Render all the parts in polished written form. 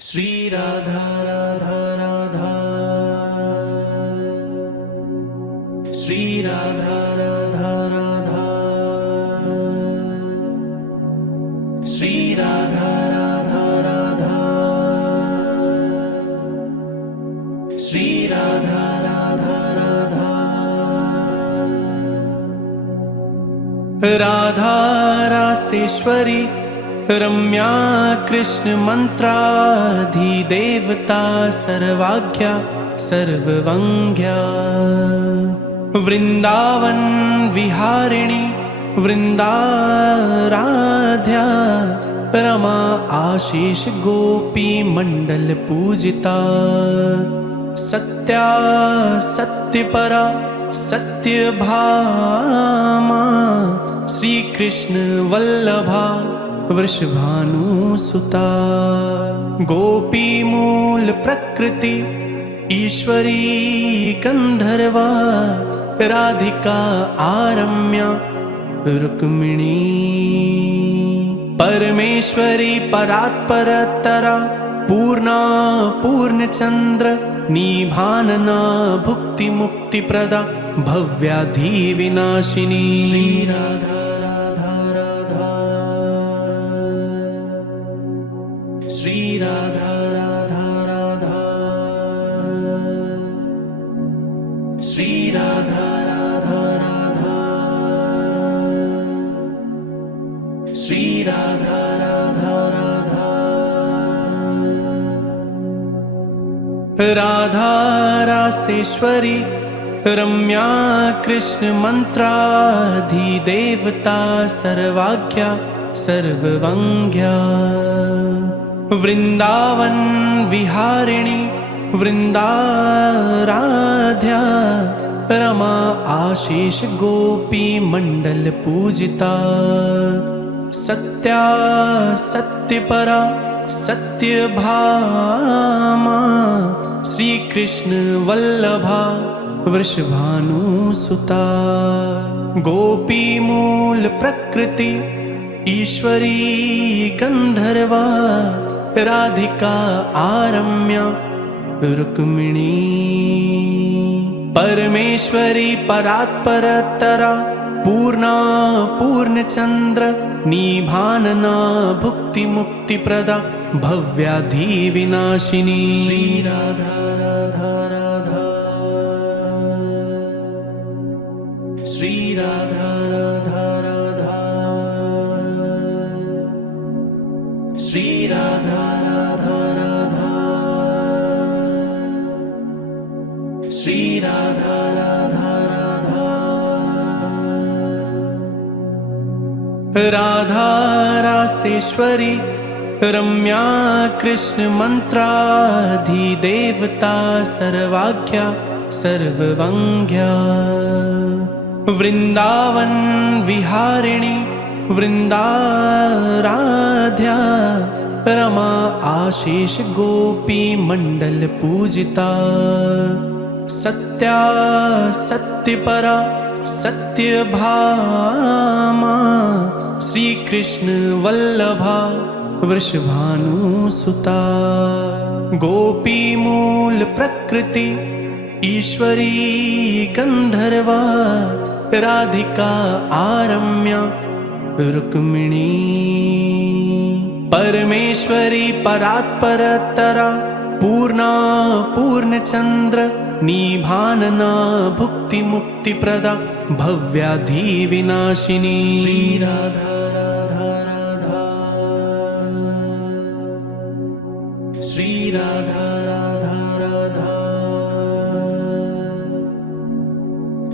श्री राधा राधा राधा, श्री राधा राधा राधा, श्री राधा राधा राधा, श्री राधा राधा राधा। राधा रासेश्वरी रम्या कृष्ण मंत्राधिदेवता सर्वाज्ञा सर्ववंग्या, वृंदावन विहारिणी वृंदाराध्या, रमा आशीष गोपी मंडल पूजिता, सत्या सत्यपरा सत्यभामा, श्री कृष्ण वल्लभा वृषभानुसुता, गोपी मूल प्रकृति ईश्वरी गंधर्वा, राधिका आरम्या रुक्मिणी, परमेश्वरी परात्परतरा पूर्णा पूर्णचंद्र, निभानना भुक्ति मुक्ति प्रदा भव्याधि विनाशिनी। श्री राधा राधा राधा, श्री राधा राधा राधा, श्री राधा राधा राधा, श्री राधा राधा राधा। राधा रासेश्वरी रम्या कृष्ण मंत्राधिदेवता सर्वाज्ञा सर्ववंग्या, वृंदावन विहारिणी वृंदाराध्या, रमा आशीष गोपी मंडल पूजिता, सत्या सत्यपरा सत्यभामा, श्री कृष्ण वल्लभा वृषभानुसुता, गोपी मूल प्रकृति ईश्वरी गंधर्वा, राधिका आरम्या रुक्मिणी, परमेश्वरी परात्परतरा पूर्णा पूर्णचंद्र, निभानना भुक्ति मुक्ति प्रदा भव्याधि विनाशिनी। श्री राधा राधा राधा, श्री राधा राधा राधा, श्री राधा राधा राधा, श्री राधा राधा राधा। राधा रासेश्वरी रम्या कृष्ण मंत्राधिदेवता सर्वाज्ञा सर्ववंग्या, वृंदावन विहारिणी वृंदाराध्या, रमा आशीष गोपी मंडल पूजिता, सत्या सत्यपरा सत्यभामा, श्री कृष्ण वल्लभा वृषभानुसुता, गोपी मूल प्रकृति ईश्वरी गंधर्वा, राधिका आरम्या रुक्मिणी, परमेश्वरी परात्परतरा पूर्णा पूर्णचंद्र, निभानना भुक्ति मुक्ति प्रदा भव्याधि विनाशिनी। श्री राधा राधा राधा, श्री राधा राधा राधा,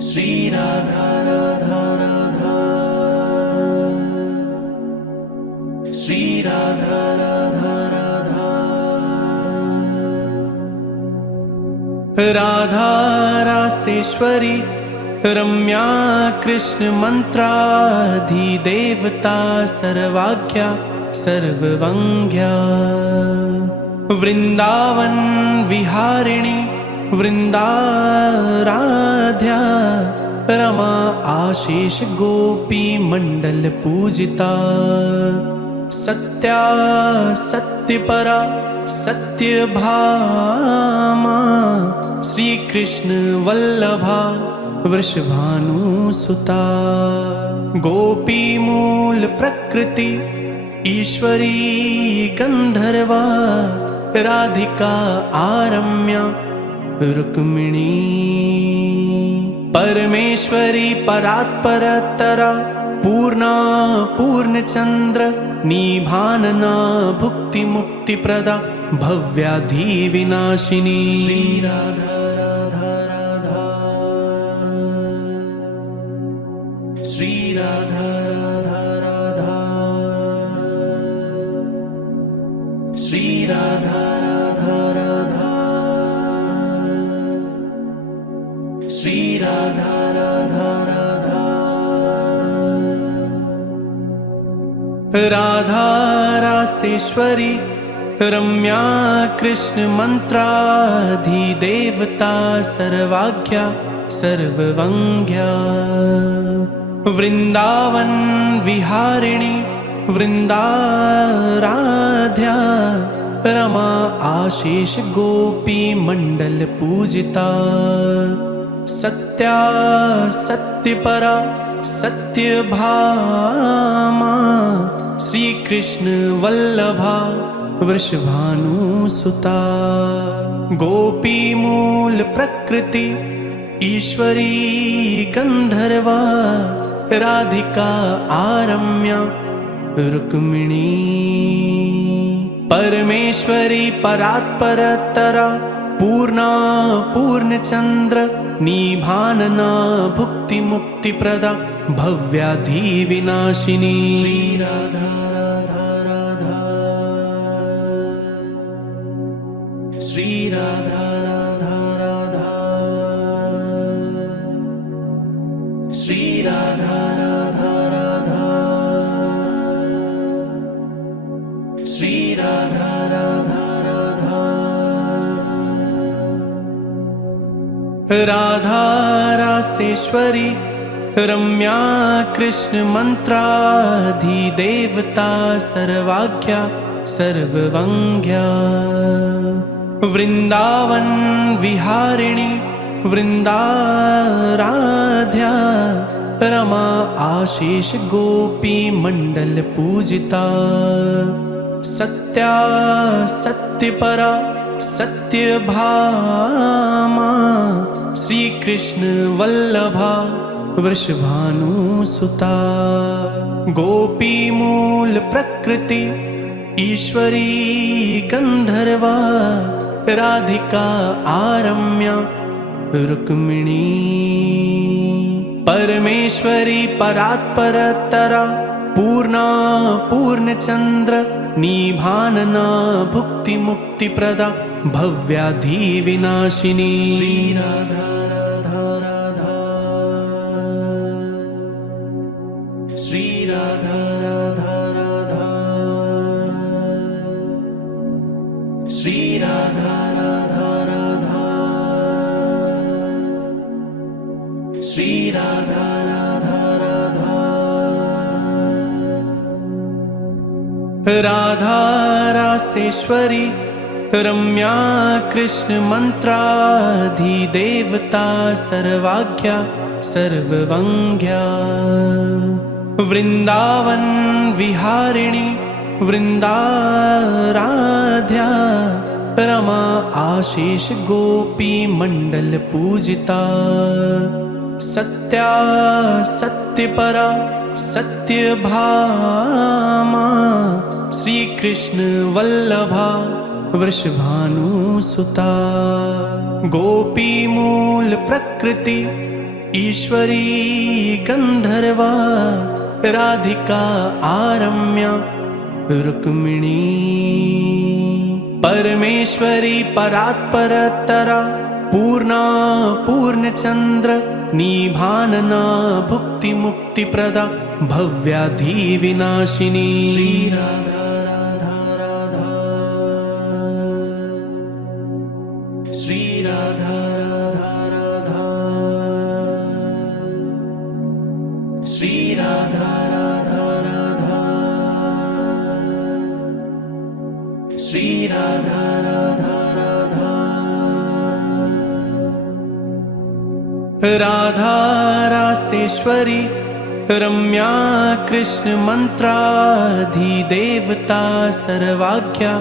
श्री राधा राधा राधा, श्री राधा राधा राधा। राधा रासेश्वरी रम्या कृष्ण मंत्राधिदेवता सर्वाज्ञा सर्ववंग्या, वृंदावन विहारिणी वृंदाराध्या, रमा आशीष गोपी मंडल पूजिता, सत्या सत्यपरा सत्यभामा श्री कृष्ण वल्लभा वृषभानुसुता गोपी मूल प्रकृति ईश्वरी गंधर्वा राधिका आरम्या रुक्मिणी परमेश्वरी परात्परतरा पूर्णा पूर्णचंद्र निभानना भुक्ति मुक्ति प्रदा भव्याधि विनाशिनी श्री राधा राधा राधा श्री राधा राधा राधा श्री राधा राधा राधा श्री राधा राधा राधा राधा रासेश्वरी रम्या कृष्ण मंत्राधिदेवता सर्वाज्ञा सर्ववंग्या वृंदावन विहारिणी वृंदाराध्या रमा आशीष गोपी मंडल पूजिता सत्या सत्यपरा सत्यभामा श्री कृष्ण वल्लभा वृषभानुसुता गोपी मूल प्रकृति ईश्वरी गंधर्वा राधिका आरम्या रुक्मिणी परमेश्वरी परात्परतरा पूर्णा पूर्णचंद्र निभानना भुक्ति मुक्ति प्रदा भव्याधि विनाशिनी श्री राधा राधा राधा श्री राधा राधा राधा श्री राधा राधा राधा श्री राधा राधा राधा राधा रासेश्वरी रम्या कृष्ण मंत्राधिदेवता सर्वाज्ञा सर्ववंग्या वृंदावन विहारिणी वृंदाराध्या रमा आशीष गोपी मंडल पूजिता सत्या सत्यपरा सत्यभामा श्री कृष्ण वल्लभा वृषभानुसुता गोपी मूल प्रकृति ईश्वरी गंधर्वा राधिका आरम्या रुक्मिणी परमेश्वरी परात्परतरा पूर्णा पूर्णचंद्र निभानना भुक्ति मुक्ति प्रदा भव्याधि विनाशिनी श्री राधा राधा राधा श्री राधा राधा राधा श्री राधा राधा राधा श्री राधा राधा राधा राधा रासेश्वरी रम्या कृष्ण मंत्राधिदेवता सर्वाज्ञा सर्ववंग्या वृंदावन विहारिणी वृंदाराध्या रमा आशीष गोपी मंडल पूजिता सत्या सत्यपरा सत्यभामा श्री कृष्ण वल्लभा वृषभानुसुता गोपी मूल प्रकृति ईश्वरी गंधर्वा राधिका आरम्या रुक्मिणी परमेश्वरी परात्परतरा पूर्णा पूर्णचंद्र निभानना भुक्ति मुक्ति प्रदा भव्याधि विनाशिनी श्री राधा राधा राधा श्री राधा राधा राधा श्री राधा राधा राधा श्री राधा राधा रासेश्वरी रम्या कृष्ण मंत्राधिदेवता सर्वाज्ञा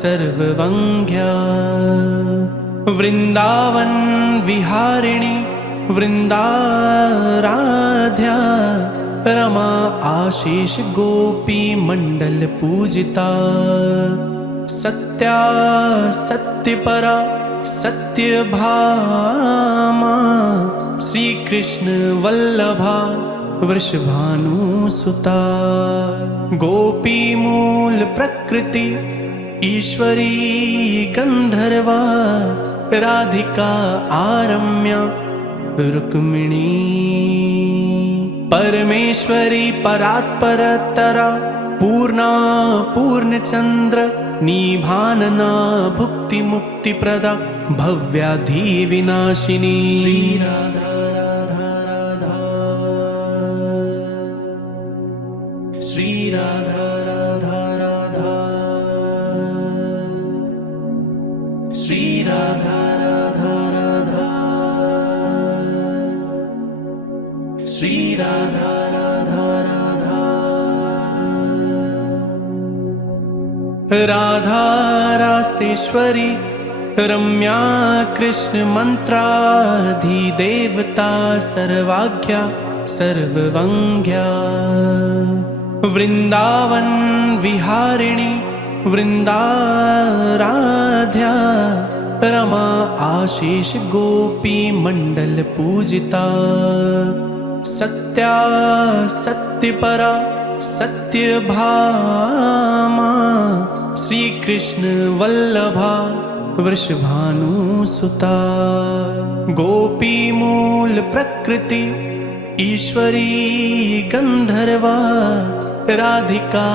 सर्ववंग्या वृंदावन विहारिणी वृंदाराध्या रमा आशीष गोपी मंडल पूजिता सत्या सत्यपरा सत्यभामा श्री कृष्ण वल्लभा वृषभानुसुता गोपी मूल प्रकृति ईश्वरी गंधर्वा राधिका आरम्या रुक्मिणी परमेश्वरी परात्परतरा पूर्णा पूर्णचंद्र निभानना भुक्ति मुक्ति प्रदा भव्याधि विनाशिनी श्री राधा राधा राधा श्री राधा राधा राधा श्री राधा राधा राधा श्री राधा राधा राधा राधा रासेश्वरी रम्या कृष्ण मंत्राधिदेवता सर्वाज्ञा सर्ववंग्या वृंदावन विहारिणी वृंदाराध्या रमा आशीष गोपी मंडल पूजिता सत्या सत्यपरा सत्यभामा श्री कृष्ण वल्लभा वृषभानुसुता गोपी मूल प्रकृति ईश्वरी गंधर्वा राधिका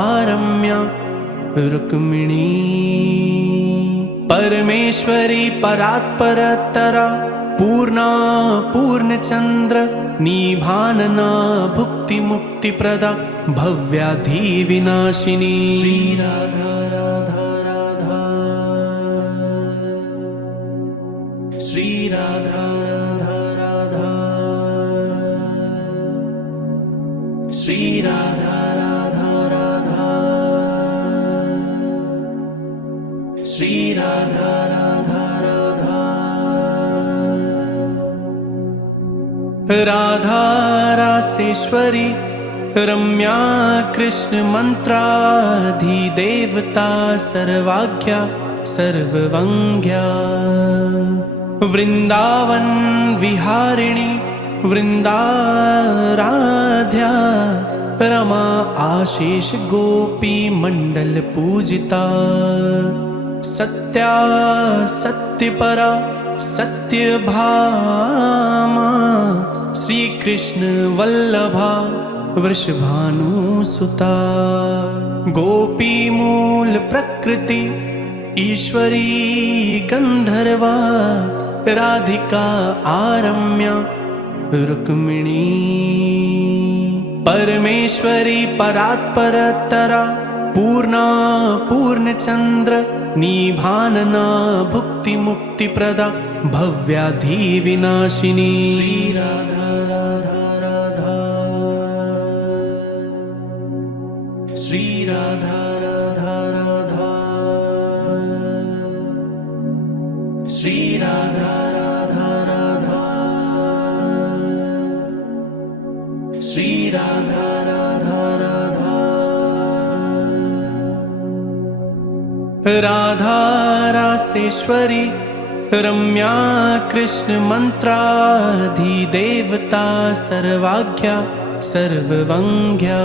आरम्या रुक्मिणी परमेश्वरी परात्परतरा पूर्णा पूर्णचंद्र निभानना भुक्ति मुक्ति प्रदा भव्याधि विनाशिनी श्री राधा राधा राधा श्री राधा राधा राधा श्री राधा राधा राधा श्री राधा राधा राधा राधा रासेश्वरी रम्या कृष्ण मंत्राधिदेवता सर्वाज्ञा सर्ववंग्या वृंदावन विहारिणी वृंदाराध्या रमा आशीष गोपी मंडल पूजिता सत्या सत्यपरा सत्यभामा श्री कृष्ण वल्लभा वृषभानुसुता गोपी मूल प्रकृति ईश्वरी गंधर्वा राधिका आरम्या रुक्मिणी परमेश्वरी परात्परतरा पूर्णा पूर्णचंद्र निभानना भुक्ति मुक्ति प्रदा भव्याधि विनाशिनी श्री राधा राधा राधा श्री राधा राधा राधा श्री राधा राधा राधा श्री राधा राधा राधा राधा रासेश्वरी रम्या कृष्ण मंत्राधिदेवता सर्वाज्ञा सर्ववंग्या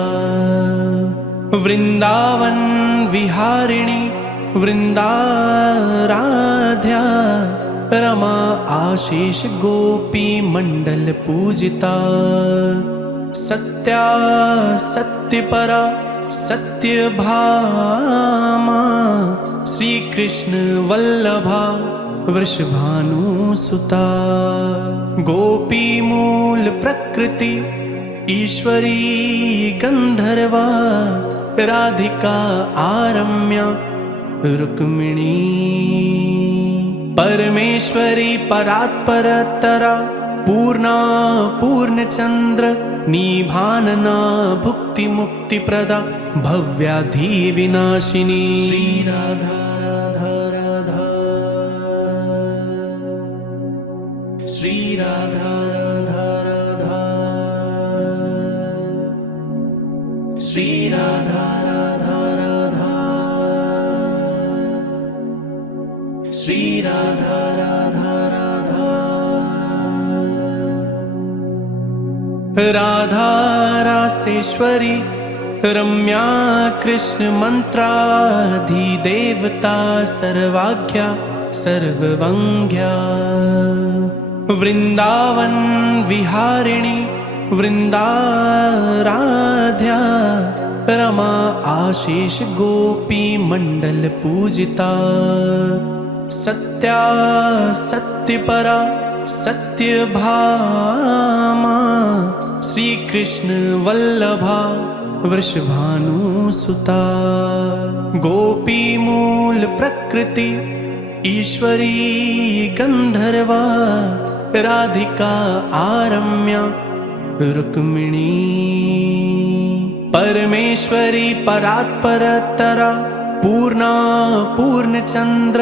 वृंदावन विहारिणी वृंदाराध्या रमा आशीष गोपी मंडल पूजिता सत्या सत्यपरा सत्यभामा श्री कृष्ण वल्लभा वृषभानुसुता गोपी मूल प्रकृति ईश्वरी गंधर्वा राधिका आरम्या रुक्मिणी परमेश्वरी परात्परतरा पूर्णा पूर्णचंद्र निभानना भुक्ति मुक्ति प्रदा भव्याधि विनाशिनी श्री राधा राधा राधा श्री राधा राधा राधा श्री राधा राधा राधा श्री राधा राधा राधा राधा रासेश्वरी रम्या कृष्ण मंत्राधिदेवता सर्वाज्ञा सर्ववंग्या वृंदावन विहारिणी वृंदाराध्या रमा आशीष गोपी मंडल पूजिता सत्या सत्यपरा सत्यभामा श्री कृष्ण वल्लभा वृषभानुसुता गोपी मूल प्रकृति ईश्वरी गंधर्वा राधिका आरम्या रुक्मिणी परमेश्वरी परात्परतरा पूर्णा पूर्णचंद्र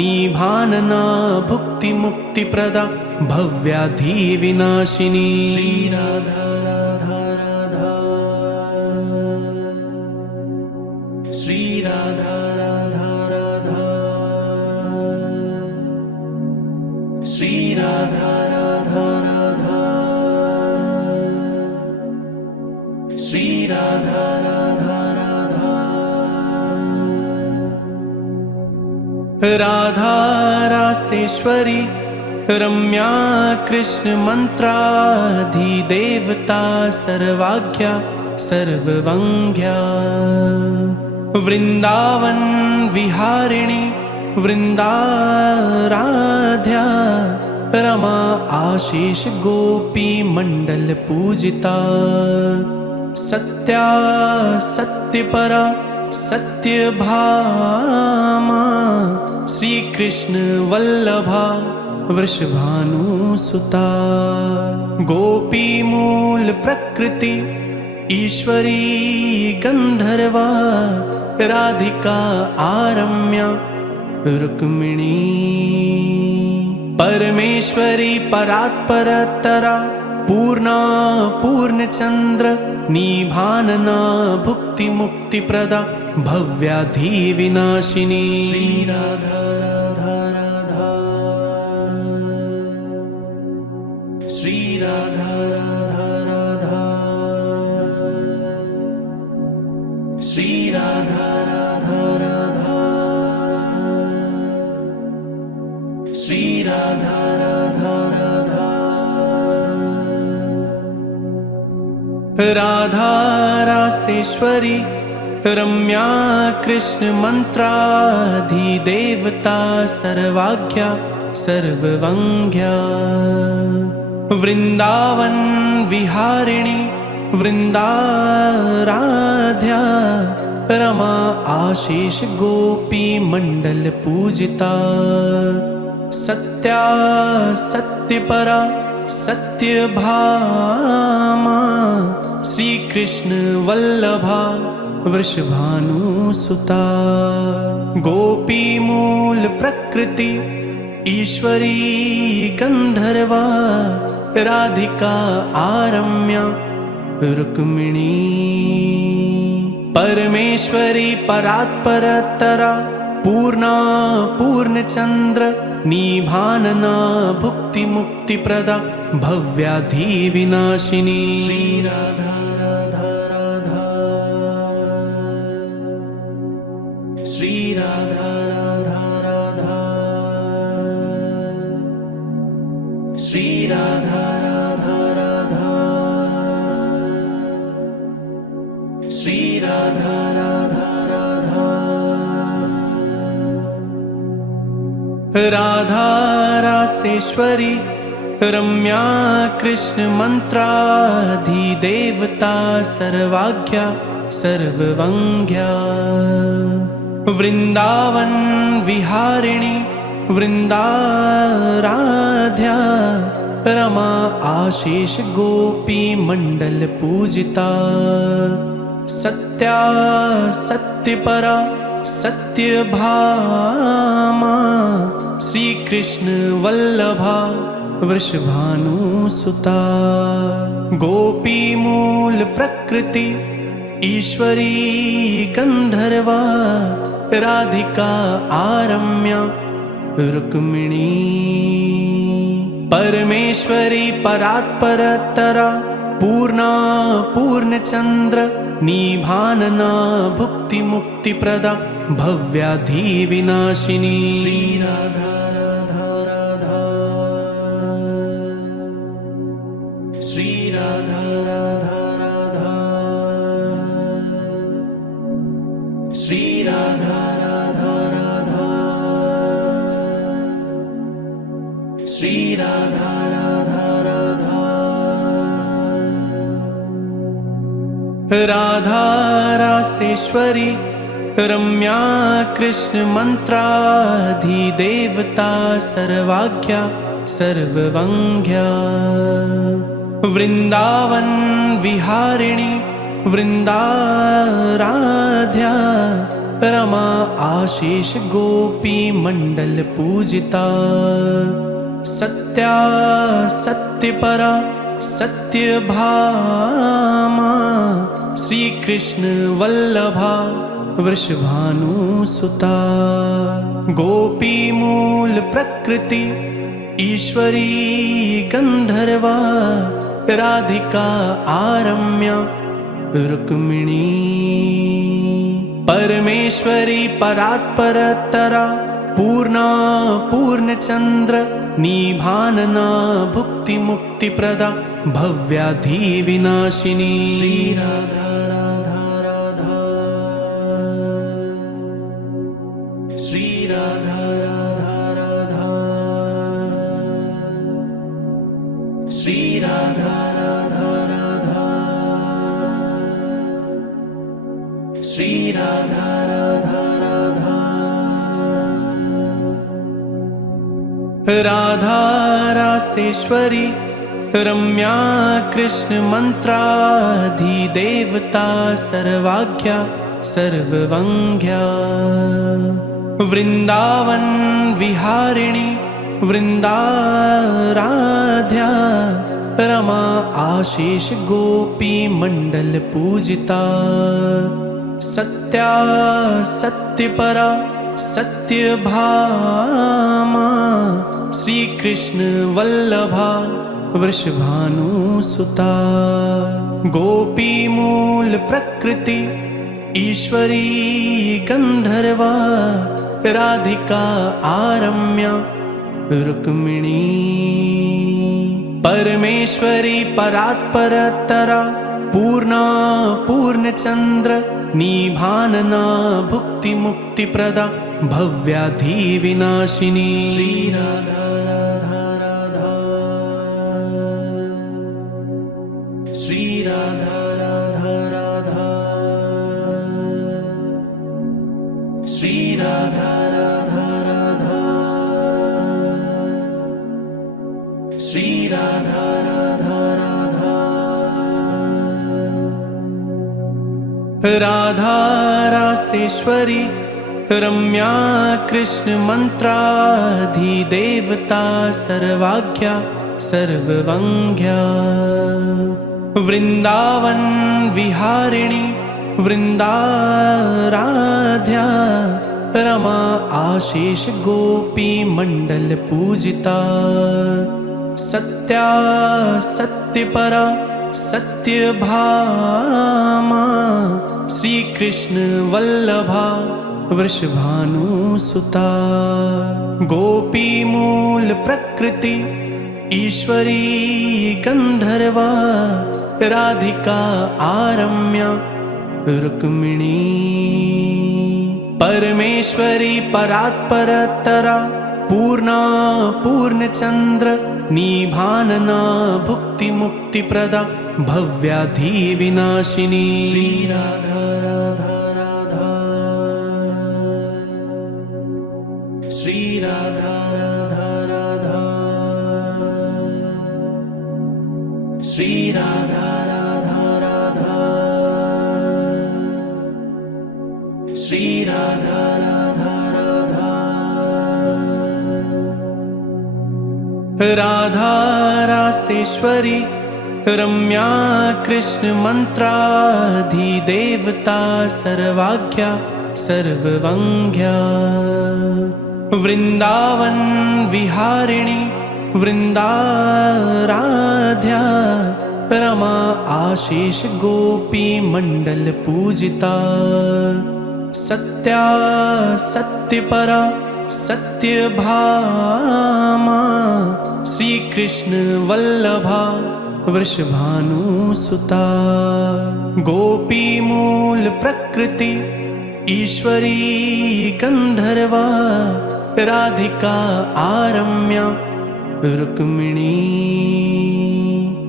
निभानना भुक्ति मुक्ति प्रदा भव्याधि विनाशिनी श्री राधा राधा राधा श्री राधा राधा राधा श्री राधा राधा राधा श्री राधा राधा राधा राधा रासेश्वरी रम्या कृष्ण मंत्राधिदेवता सर्वाज्ञा सर्ववंग्या वृंदावन विहारिणी वृंदाराध्या रमा आशीष गोपी मंडल पूजिता सत्या सत्यपरा सत्यभामा श्री कृष्ण वल्लभा वृषभानुसुता गोपी मूल प्रकृति ईश्वरी गंधर्वा राधिका आरम्या रुक्मिणी परमेश्वरी परात्परतरा पूर्णा पूर्णचंद्र निभानना भुक्ति मुक्ति प्रदा भव्याधि विनाशिनी श्री राधा राधा राधा श्री राधा राधा राधा श्री राधा राधा राधा श्री राधा राधा राधा राधा रासेश्वरी रम्या कृष्ण मंत्राधिदेवता सर्वाज्ञा सर्ववंग्या वृंदावन विहारिणी वृंदाराध्या रमा आशीष गोपी मंडल पूजिता सत्या सत्यपरा सत्यभामा श्री कृष्ण वल्लभा वृषभानुसुता गोपी मूल प्रकृति ईश्वरी गंधर्वा राधिका आरम्या रुक्मिणी परमेश्वरी परात्परतरा पूर्णा पूर्णचंद्र निभानना भुक्ति मुक्ति प्रदा भव्याधि विनाशिनी श्री राधा राधा राधा श्री राधा राधा राधा श्री राधा राधा राधा श्री राधा राधा राधा राधा रासेश्वरी रम्या कृष्ण मंत्राधिदेवता सर्वाज्ञा सर्ववंग्या वृंदावन विहारिणी वृंदाराध्या रमा आशीष गोपी मंडल पूजिता। सत्या सत्यपरा सत्यभामा श्री कृष्ण वल्लभा वृषभानुसुता। गोपी मूल प्रकृति ईश्वरी गंधर्वा राधिका आरम्या रुक्मिणी। परमेश्वरी परात्परतरा पूर्णा पूर्णचंद्र निभानना भुक्ति मुक्ति प्रदा भव्याधि विनाशिनी। श्री राधा राधा राधा श्री राधा राधा राधा श्री राधा राधा राधा श्री राधा राधा राधा। राधा रासेश्वरी रम्या कृष्ण मंत्राधिदेवता सर्वाज्ञा सर्ववंग्या। वृंदावन विहारिणी वृंदाराध्या रमा आशीष गोपी मंडल पूजिता। सत्या सत्यपरा सत्यभामा श्री कृष्ण वल्लभा वृषभानुसुता। गोपी मूल प्रकृति ईश्वरी गंधर्वा राधिका आरम्या रुक्मिणी। परमेश्वरी परात्परतरा पूर्णा पूर्णचंद्र निभानना भुक्ति मुक्ति प्रदा भव्याधि विनाशिनी। श्री राधा राधा राधा श्री राधा राधा राधा श्री राधा राधा राधा श्री राधा राधा राधा। राधा रासेश्वरी रम्या कृष्ण मंत्राधिदेवता सर्वाज्ञा सर्ववंग्या। वृंदावन विहारिणी वृंदाराध्या रमा आशीष गोपी मंडल पूजिता। सत्या सत्यपरा सत्यभामा श्री कृष्ण वल्लभा वृषभानुसुता। गोपी मूल प्रकृति ईश्वरी गंधर्वा राधिका आरम्या रुक्मिणी। परमेश्वरी परात्परतरा पूर्णा पूर्णचंद्र निभानना भुक्ति मुक्ति प्रदा भव्याधि विनाशिनी। श्री राधा राधा राधा श्री राधा राधा राधा श्री राधा राधा राधा श्री राधा राधा राधा। राधा रासेश्वरी रम्या कृष्ण मंत्राधिदेवता सर्वाज्ञा सर्ववंग्या। वृंदावन विहारिणी वृंदाराध्या रमा आशीष गोपी मंडल पूजिता। सत्या सत्यपरा सत्यभामा श्री कृष्ण वल्लभा वृषभानुसुता। गोपी मूल प्रकृति ईश्वरी गंधर्वा राधिका आरम्या रुक्मिणी। परमेश्वरी परात्परतरा पूर्णा पूर्णचंद्र निभानना भुक्ति मुक्ति प्रदा भव्याधि विनाशिनी। श्री राधा राधा राधा श्री राधा राधा राधा श्री राधा राधा राधा, श्री राधा राधा राधा। राधा रासेश्वरी रम्या कृष्ण मंत्राधिदेवता सर्वाज्ञा सर्ववंग्या। वृंदावन विहारिणी वृंदाराध्या, रमा आशीष गोपी मंडल पूजिता। सत्या सत्यपरा सत्यभामा, श्री कृष्ण वल्लभा वृषभानुसुता। गोपी मूल प्रकृति ईश्वरी गंधर्वा, राधिका आरम्या रुक्मिणी।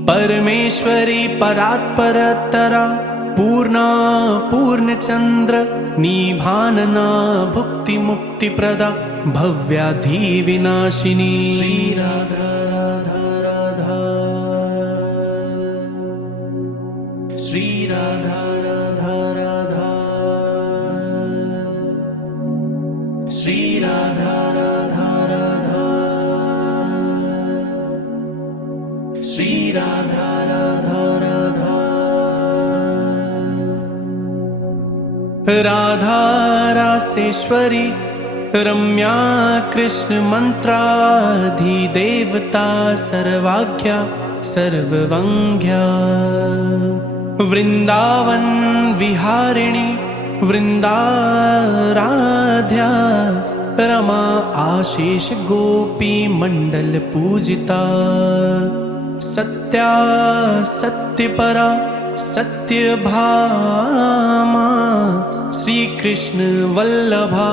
परमेश्वरी परात्परतरा, पूर्णा पूर्णचंद्र निभानना भुक्ति मुक्ति प्रदा, भव्याधि विनाशिनी। श्री राधा राधा राधा, श्री राधा राधा राधा, श्री राधा राधा राधा, श्री राधा राधा राधा। राधा रासेश्वरी रम्या कृष्ण मंत्राधिदेवता सर्वाज्ञा सर्ववंग्या। वृंदावन विहारिणी वृंदाराध्या, रमा आशीष गोपी मंडल पूजिता। सत्या सत्यपरा सत्यभामा, श्री कृष्ण वल्लभा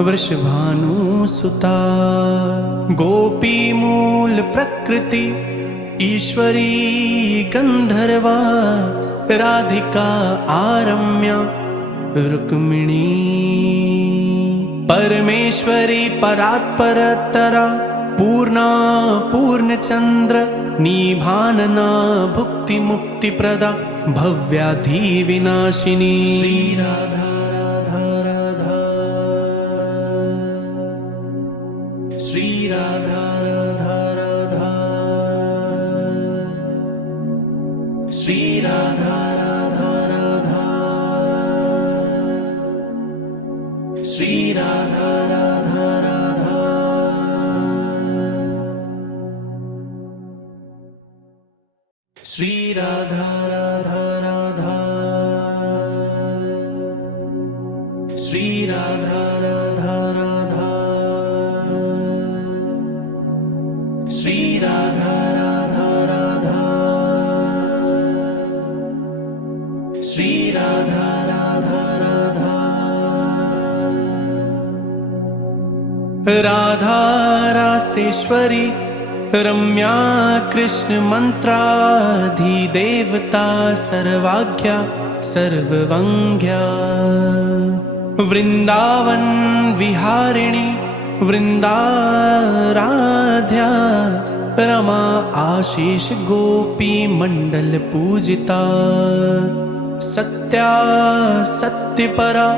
वृषभानुसुता। गोपी मूल प्रकृति ईश्वरी गंधर्वा, राधिका आरम्या रुक्मिणी। परमेश्वरी परात्परतरा, पूर्णा पूर्णचंद्र निभानना भुक्ति मुक्ति प्रदा, भव्याधि विनाशिनी। श्री राधा राधा राधा, श्री राधा राधा राधा, श्री राधा राधा राधा, श्री राधा राधा राधा। श्री राधा राधा राधा, श्री राधा राधा राधा, श्री राधा राधा राधा, श्री राधा राधा राधा। राधा रासेश्वरी रम्या कृष्ण मंत्राधिदेवता सर्वाज्ञा सर्ववंग्या। वृंदावन विहारिणी वृंदाराध्या, रमा आशीष गोपी मंडल पूजिता। सत्या सत्यपरा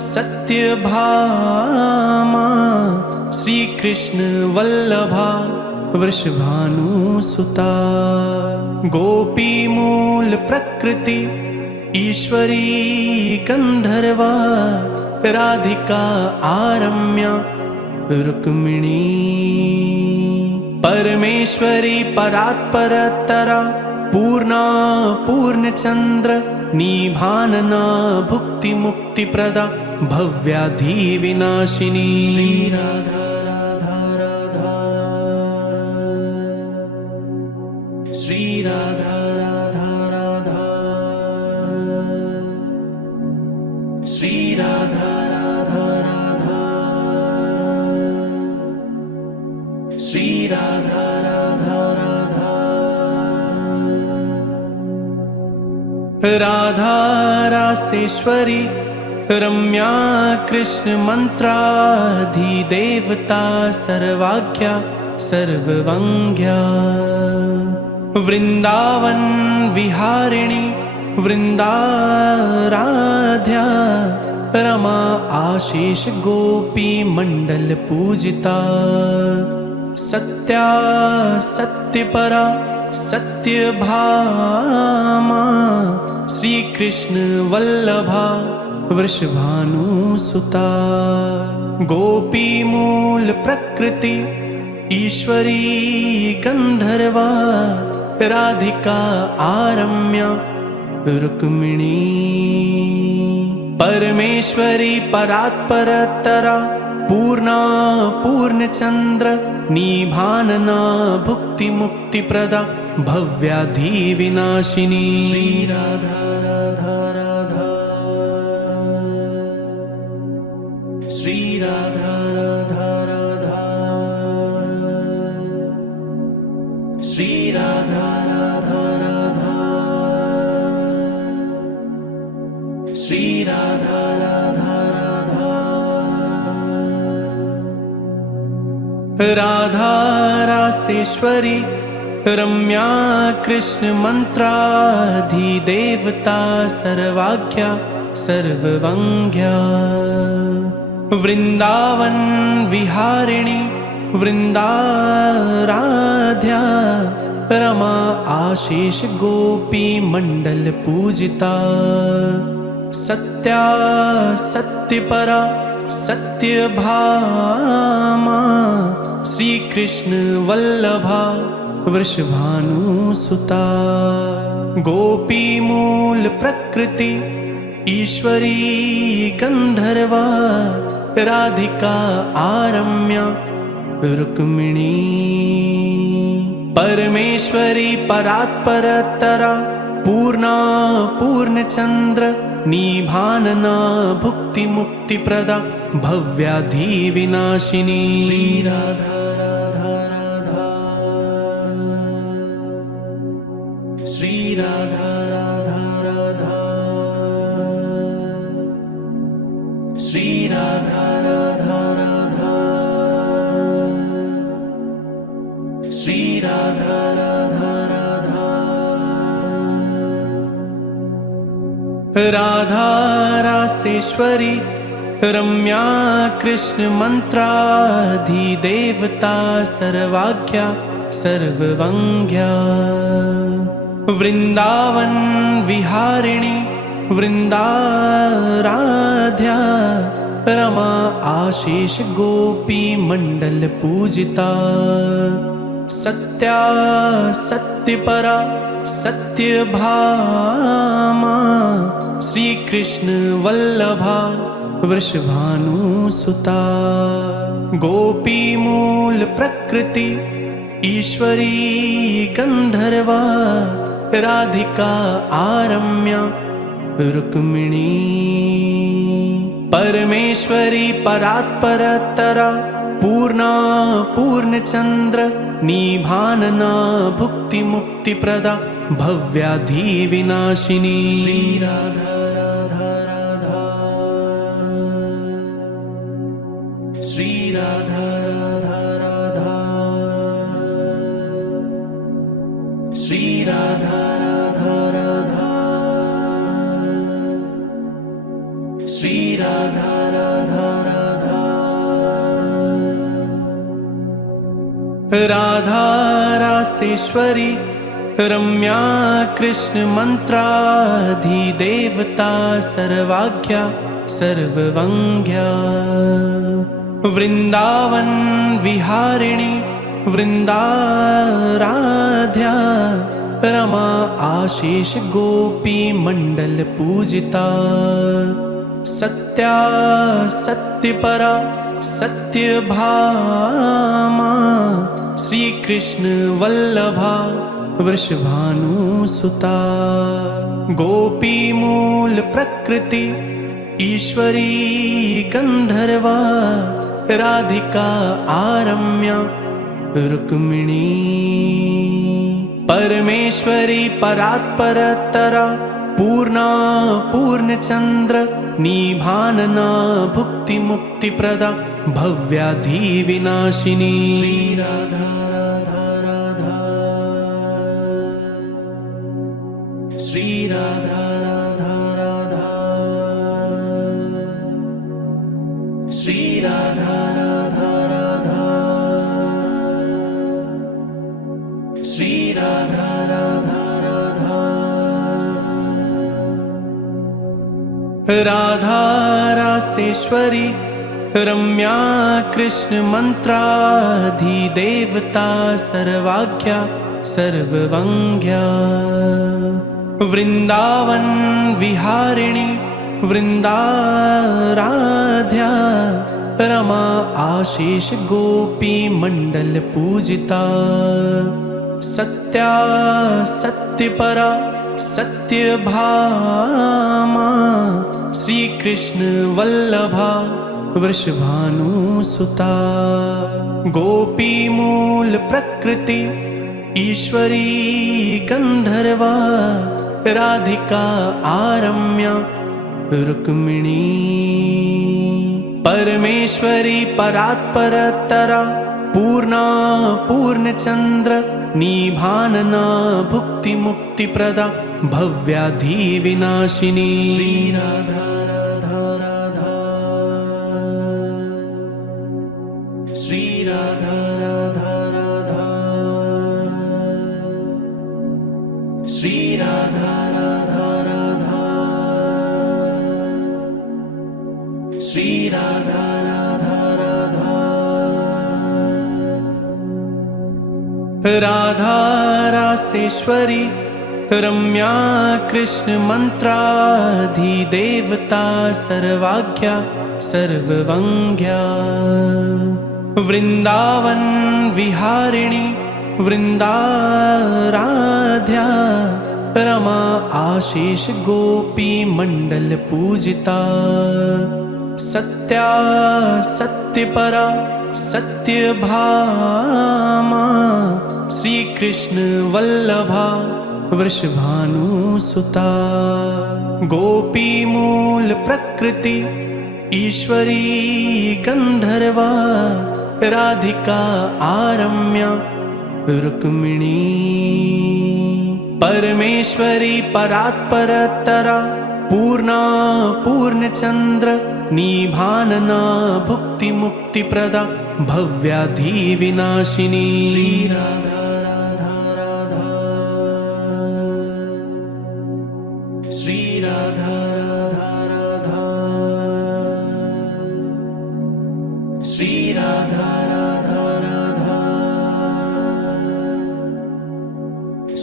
सत्यभामा, श्री कृष्ण वल्लभा वृषभानुसुता। गोपी मूल प्रकृति ईश्वरी गंधर्वा, राधिका आरम्या रुक्मिणी। परमेश्वरी परात्परतरा, पूर्णा पूर्णचंद्र निभानना भुक्ति मुक्ति प्रदा, भव्याधि विनाशिनी। श्री राधा राधा राधा, श्री राधा राधा राधा, श्री राधा राधा राधा, श्री राधा राधा राधा। राधा रासेश्वरी रम्या कृष्ण मंत्राधिदेवता सर्वाज्ञा सर्ववंग्या। वृंदावन विहारिणी वृंदाराध्या रमा आशीष गोपी मंडल पूजिता सत्या सत्यपरा सत्यभामा श्री कृष्ण वल्लभा वृषभानुसुता गोपी मूल प्रकृति ईश्वरी गंधर्वा राधिका आरम्या रुक्मिणी परमेश्वरी परात्परतरा पूर्णा पूर्णचंद्र निभानना भुक्ति मुक्ति प्रदा भव्याधि विनाशिनी श्री राधा राधा राधा श्री राधा राधा राधा श्री राधा राधा राधा श्री राधा राधा राधा राधा रासेश्वरी रम्या कृष्ण मंत्राधिदेवता सर्वाख्या सर्ववंग्या वृंदावन विहारिणी वृंदाराध्या रमा आशीष गोपी मंडल पूजिता सत्या सत्यपरा सत्यभामा श्री कृष्ण वल्लभा वृषभानुसुता गोपी मूल प्रकृति ईश्वरी गंधर्वा राधिका आरम्या रुक्मिणी परमेश्वरी परात्परतरा पूर्णा पूर्णचंद्र निभानना भुक्ति मुक्ति प्रदा भव्याधि विनाशिनी श्री राधा राधा राधा श्री राधा राधा राधा श्री राधा राधा राधा श्री राधा राधा राधा राधा रासेश्वरी रम्या कृष्ण मंत्राधिदेवता सर्वाख्या सर्ववंग्या वृंदावन विहारिणी वृंदाराध्या रमा आशीष गोपी मंडल पूजिता सत्या सत्यपरा सत्यभामा श्री कृष्ण वल्लभा वृषभानुसुता गोपी मूल प्रकृति ईश्वरी गंधर्वा राधिका आरम्या रुक्मिणी परमेश्वरी परात्परतरा पूर्णा पूर्णचंद्र निभानना भुक्ति मुक्ति प्रदा भव्याधि विनाशिनी श्री राधा राधा राधा श्री राधा राधा राधा श्री राधा राधा राधा श्री राधा राधा राधा राधा रासेश्वरी रम्या कृष्ण मंत्राधिदेवता सर्वाख्या सर्ववंग्या वृंदावन विहारिणी वृंदाराध्या रमा आशीष गोपी मंडल पूजिता सत्या सत्यपरा सत्यभामा श्री कृष्ण वल्लभा वृषभानुसुता गोपी मूल प्रकृति ईश्वरी गंधर्वा राधिका आरम्या रुक्मिणी परमेश्वरी परात्परतरा पूर्णा पूर्णचंद्र निभानना भुक्ति मुक्ति प्रदा भव्याधि विनाशिनी श्री राधा राधा राधा राधा राधा राधा, श्री राधा राधा राधा, श्री राधा राधा राधा। राधा रासेश्वरी रम्या कृष्ण मंत्राधिदेवता सर्वाज्ञा सर्ववंग्या, वृंदावन विहारिणी वृंदाराध्या, रमा आशीष गोपी मंडल पूजिता, सत्या सत्यपरा सत्यभामा, श्री कृष्ण वल्लभा वृषभानुसुता, गोपी मूल प्रकृति ईश्वरी गंधर्वा, राधिका आरम्या रुक्मिणी, परमेश्वरी परात्परतरा, पूर्णा पूर्णचंद्र निभानना, भुक्ति मुक्ति प्रदा, भव्याधि विनाशिनी, श्री राधा राधा राधा, श्री राधा राधा राधा, श्री राधा राधा राधा, श्री राधा राधा राधा। राधा रासेश्वरी रम्या कृष्ण मंत्राधिदेवता सर्वाज्ञा सर्ववंग्या, वृंदावन विहारिणी वृंदाराध्या, रमा आशीष गोपी मंडल पूजिता, सत्या सत्यपरा सत्यभामा, श्री कृष्ण वल्लभा वृषभानुसुता, गोपी मूल प्रकृति ईश्वरी गंधर्वा, राधिका आरम्या रुक्मिणी, परमेश्वरी परात्परतरा, पूर्णा पूर्णचंद्र निभानना, भुक्ति मुक्ति प्रदा, भव्याधि विनाशिनी, श्री राधा राधा राधा, श्री राधा राधा राधा, श्री राधा राधा राधा,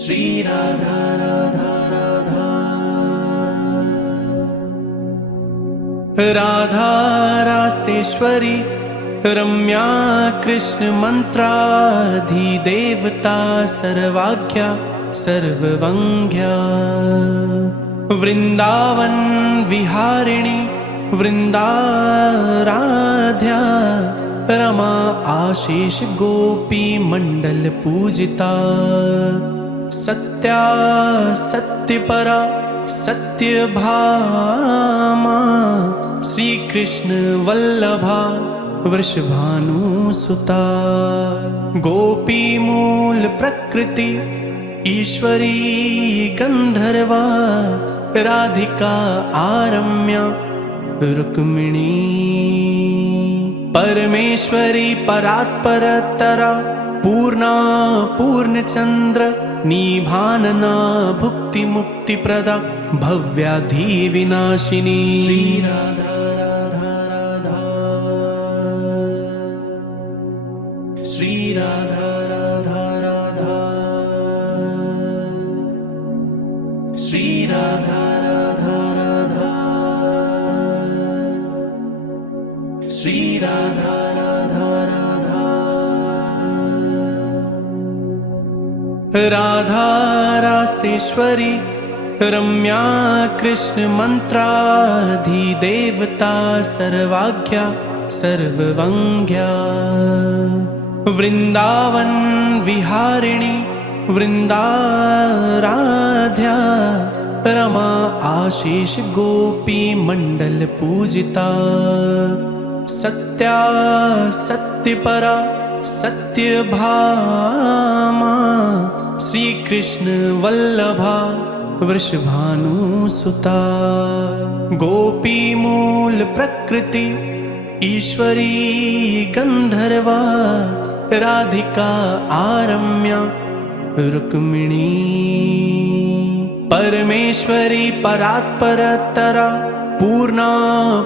श्री राधा राधा राधा। राधा रासेश्वरी रम्या कृष्ण मंत्राधिदेवता सर्वाज्ञा सर्ववंग्या, वृंदावन विहारिणी वृंदाराध्या, रमा आशीष गोपी मंडल पूजिता, सत्या सत्यपरा सत्यभामा, श्री कृष्ण वल्लभा वृषभानुसुता, गोपी मूल प्रकृति ईश्वरी गंधर्वा, राधिका आरम्या रुक्मिणी, परमेश्वरी परात्परतरा, पूर्णा पूर्णचंद्र निभानना, भुक्ति मुक्ति प्रदा, भव्याधि विनाशिनी, श्री राधा राधा राधा, श्री राधा राधा राधा, श्री राधा राधा राधा, श्री राधा राधा राधा। राधा रासेश्वरी रम्या कृष्ण मंत्राधिदेवता सर्वाज्ञा सर्ववंग्या, वृंदावन विहारिणी वृंदाराध्या, रमा आशीष गोपी मंडल पूजिता, सत्या सत्यपरा सत्यभामा, श्री कृष्ण वल्लभा वृषभानुसुता। गोपी मूल प्रकृति ईश्वरी गंधर्वा, राधिका आरम्या रुक्मिणी। परमेश्वरी परात्परतरा, पूर्णा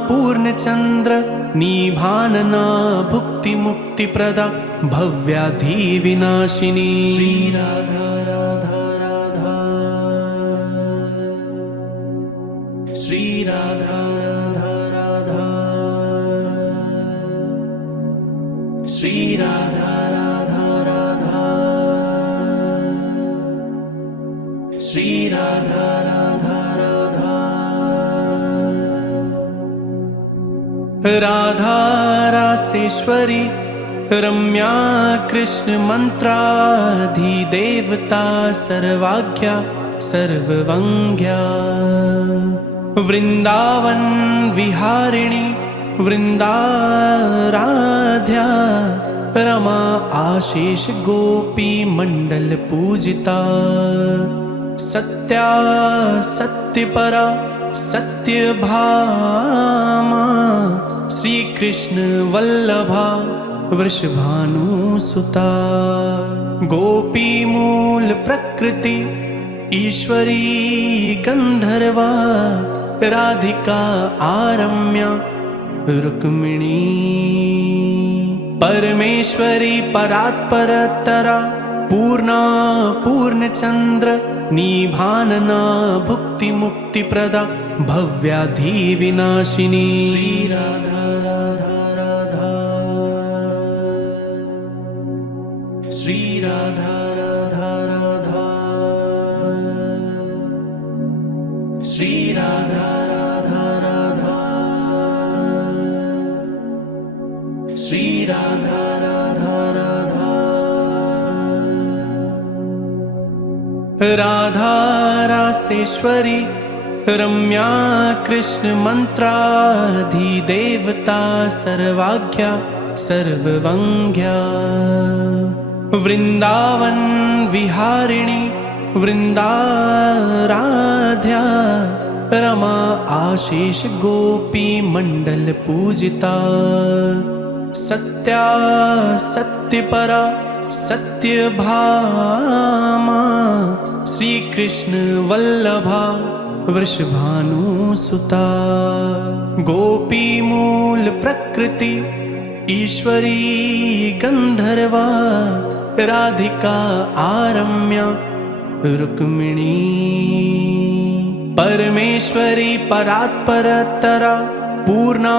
पूर्णचंद्र, निभानना भुक्ति मुक्ति प्रदा, भव्याधि विनाशिनी। श्री राधा राधा राधा, श्री राधा राधा राधा, श्री राधा राधा राधा, श्री राधा राधा राधा। राधा रासेश्वरी रम्या कृष्ण मंत्राधिदेवता, सर्वाज्ञा सर्ववंग्या। वृंदावन विहारिणी वृंदाराध्या, रमा आशीष गोपी मंडल पूजिता। सत्या सत्यपरा सत्यभामा, श्री कृष्ण वल्लभा वृषभानुसुता। गोपी मूल प्रकृति ईश्वरी गंधर्वा, राधिका आरम्या रुक्मिणी। परमेश्वरी परात्परतरा, पूर्णा पूर्णचंद्र, निभानना भुक्ति मुक्ति प्रदा, भव्याधि विनाशिनी। श्री राधा राधा राधा, श्री राधा राधा राधा, श्री राधा राधा राधा, श्री राधा राधा राधा। राधा रासेश्वरी रम्या कृष्ण मंत्राधिदेवता, सर्वाज्ञा सर्ववंग्या। वृंदावन विहारिणी वृंदाराध्या, रमा आशीष गोपी मंडल पूजिता। सत्या सत्यपरा सत्यभामा, श्री कृष्ण वल्लभा वृषभानुसुता। गोपी मूल प्रकृति ईश्वरी गंधर्वा, राधिका आरम्या रुक्मिणी। परमेश्वरी परात्परतरा, पूर्णा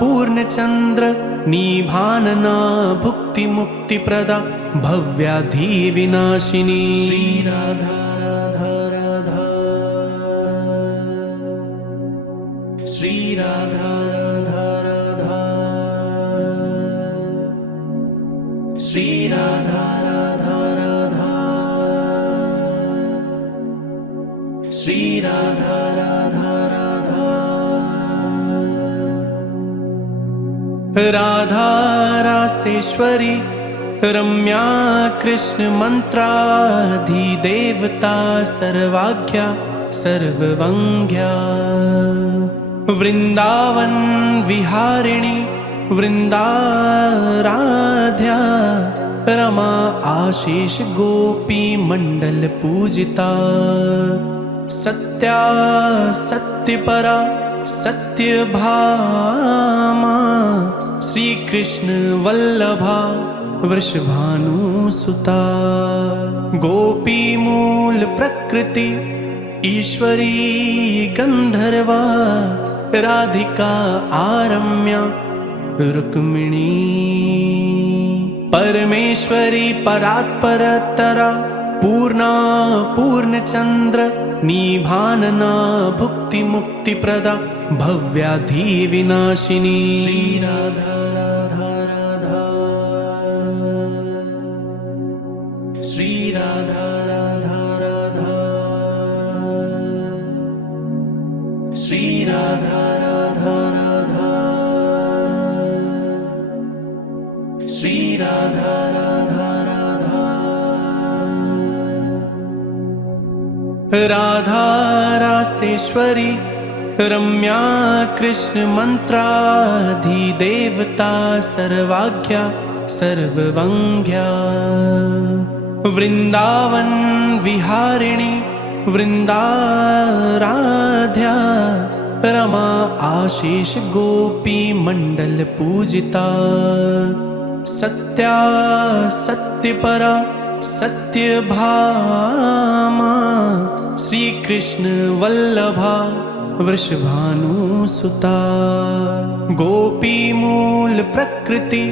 पूर्णचंद्र, निभानना भुक्ति मुक्ति प्रदा, भव्याधि विनाशिनी। श्री राधा राधा राधा, श्री राधा राधा राधा, श्री राधा राधा राधा, श्री राधा राधा राधा। राधा रासेश्वरी रम्या कृष्ण मंत्राधिदेवता, सर्वाज्ञा सर्ववंग्या। वृंदावन विहारिणी वृंदाराध्या, रमा आशीष गोपी मंडल पूजिता। सत्या सत्यपरा सत्यभामा, श्री कृष्ण वल्लभा वृषभानुसुता। गोपी मूल प्रकृति ईश्वरी गंधर्वा, राधिका आरम्या रुक्मिणी। परमेश्वरी परात्परतरा, पूर्णा पूर्णचंद्र, निभानना भुक्ति मुक्ति प्रदा, भव्याधि विनाशिनी। श्री राधा राधा राधा, श्री राधा राधा राधा, श्री राधा राधा राधा, श्री राधा राधा राधा। राधा रासेश्वरी रम्या कृष्ण मंत्राधिदेवता सर्वाज्ञा सर्ववंग्या वृंदावन विहारिणी वृंदाराध्या रमा आशीष गोपी मंडल पूजिता सत्या सत्यपरा सत्यभामा श्री कृष्ण वल्लभा वृषभानुसुता गोपी मूल प्रकृति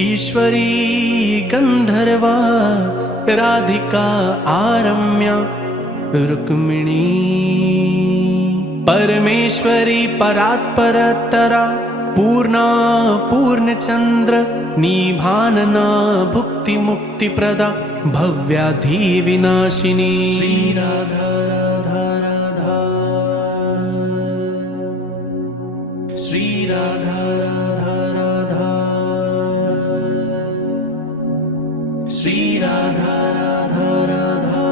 ईश्वरी गंधर्वा राधिका आरम्या रुक्मिणी परमेश्वरी परात्परतरा पूर्णा पूर्णचंद्र निभानना भुक्ति मुक्ति प्रदा भव्याधि विनाशिनी श्री राधा राधा राधा श्री राधा राधा राधा श्री राधा राधा राधा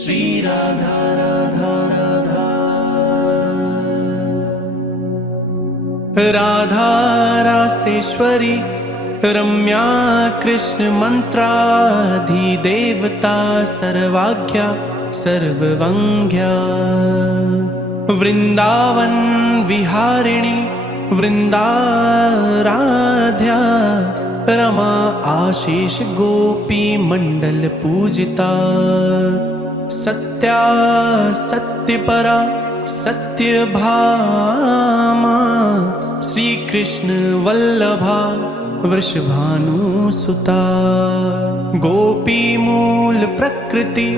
श्री राधा राधा राधा राधा रासेश्वरी रम्या कृष्ण मंत्राधिदेवता सर्वाज्ञा सर्ववंग्या वृंदावन विहारिणी वृंदाराध्या रमा आशीष गोपी मंडल पूजिता सत्या सत्यपरा सत्यभामा श्री कृष्ण वल्लभा वृषभानुसुता गोपी मूल प्रकृति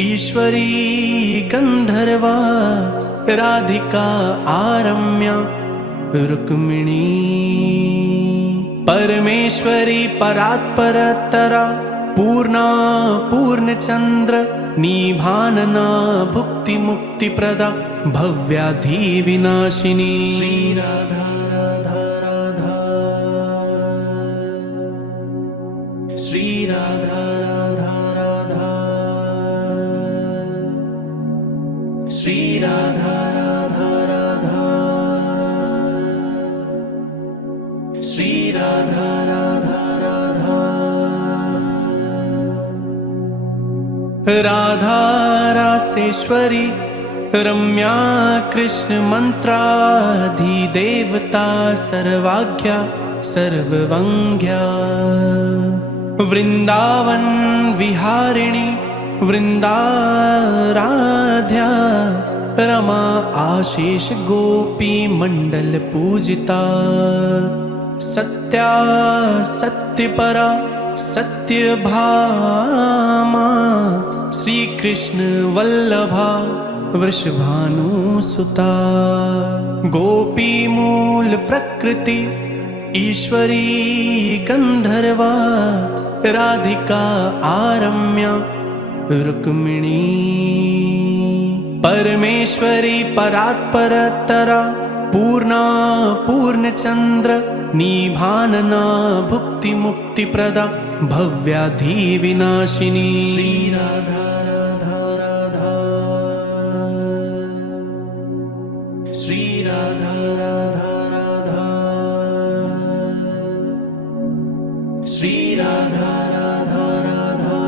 ईश्वरी गंधर्वा राधिका आरम्या रुक्मिणी परमेश्वरी परात्परतरा पूर्णा पूर्णचंद्र निभानना भुक्ति मुक्ति प्रदा भव्याधि विनाशिनी श्री राधा राधा राधा श्री राधा राधा राधा श्री राधा राधा राधा श्री राधा राधा राधा राधा रासेश्वरी रम्या कृष्ण मंत्राधिदेवता सर्वाज्ञा सर्ववंग्या वृंदावन विहारिणी वृंदाराध्या रमा आशीष गोपी मंडल पूजिता सत्या सत्यपरा सत्यभामा श्री कृष्ण वल्लभा वृषभानुसुता गोपी मूल प्रकृति ईश्वरी गंधर्वा राधिका आरम्या रुक्मिणी परमेश्वरी परात्परतरा पूर्णा पूर्णचंद्र निभानना भुक्ति मुक्ति प्रदा भव्याधि विनाशिनी श्री राधा राधा राधा श्री राधा राधा राधा श्री राधा राधा राधा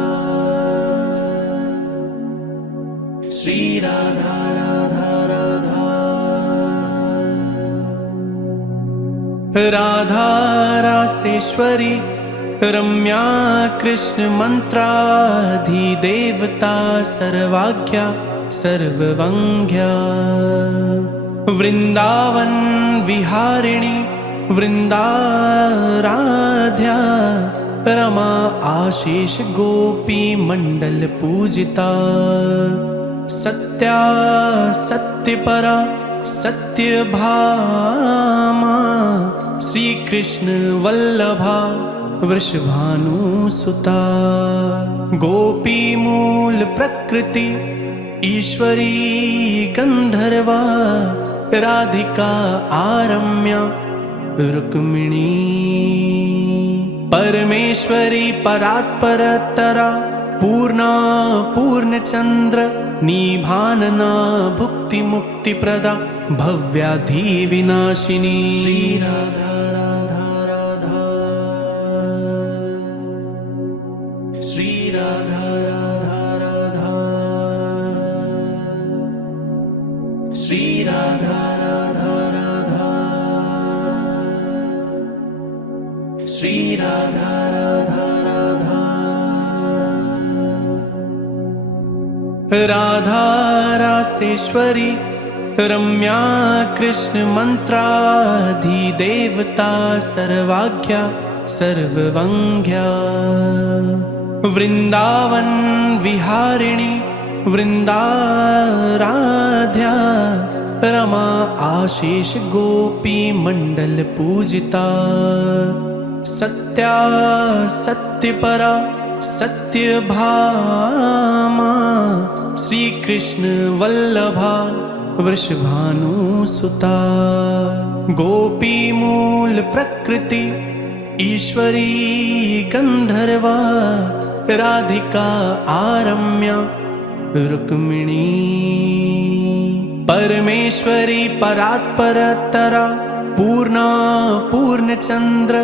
श्री राधा राधा राधा राधा रासेश्वरी रम्या कृष्ण मंत्राधिदेवता सर्वाज्ञा सर्ववंग्या वृंदावन विहारिणी वृंदाराध्या रमा आशीष गोपी मंडल पूजिता सत्या सत्यपरा सत्यभामा श्री कृष्ण वल्लभा वृषभानुसुता गोपी मूल प्रकृति ईश्वरी गंधर्वा राधिका आरम्या रुक्मिणी परमेश्वरी परात्परतरा पूर्णा पूर्णचंद्र निभानना भुक्ति मुक्ति प्रदा भव्याधि विनाशिनी श्री राधा राधा राधा श्री राधा राधा राधा श्री राधा राधा राधा श्री राधा राधा राधा राधा रासेश्वरी रम्या कृष्ण मंत्राधिदेवता सर्वाज्ञा सर्ववंग्या वृंदावन विहारिणी वृंदाराध्या रमा आशीष गोपी मंडल पूजिता सत्या सत्यपरा सत्यभामा श्री कृष्ण वल्लभा वृषभानुसुता गोपी मूल प्रकृति ईश्वरी गंधर्वा राधिका आरम्या रुक्मिणी परमेश्वरी परात्परतरा पूर्णा पूर्णचंद्र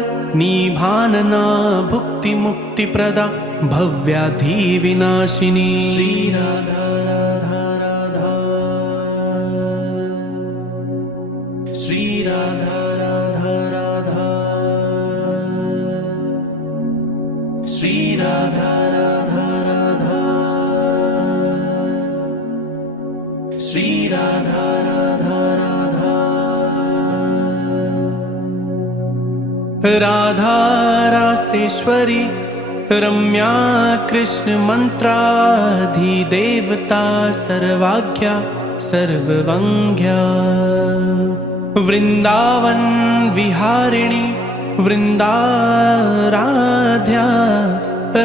निभानना भुक्ति मुक्ति प्रदा भव्याधि विनाशिनी श्री राधा राधा राधा श्री राधा राधा राधा श्री राधा राधा राधा श्री राधा राधा राधा राधा रासेश्वरी रम्या कृष्ण मंत्राधिदेवता सर्वाज्ञा सर्ववंग्या वृंदावन विहारिणी वृंदाराध्या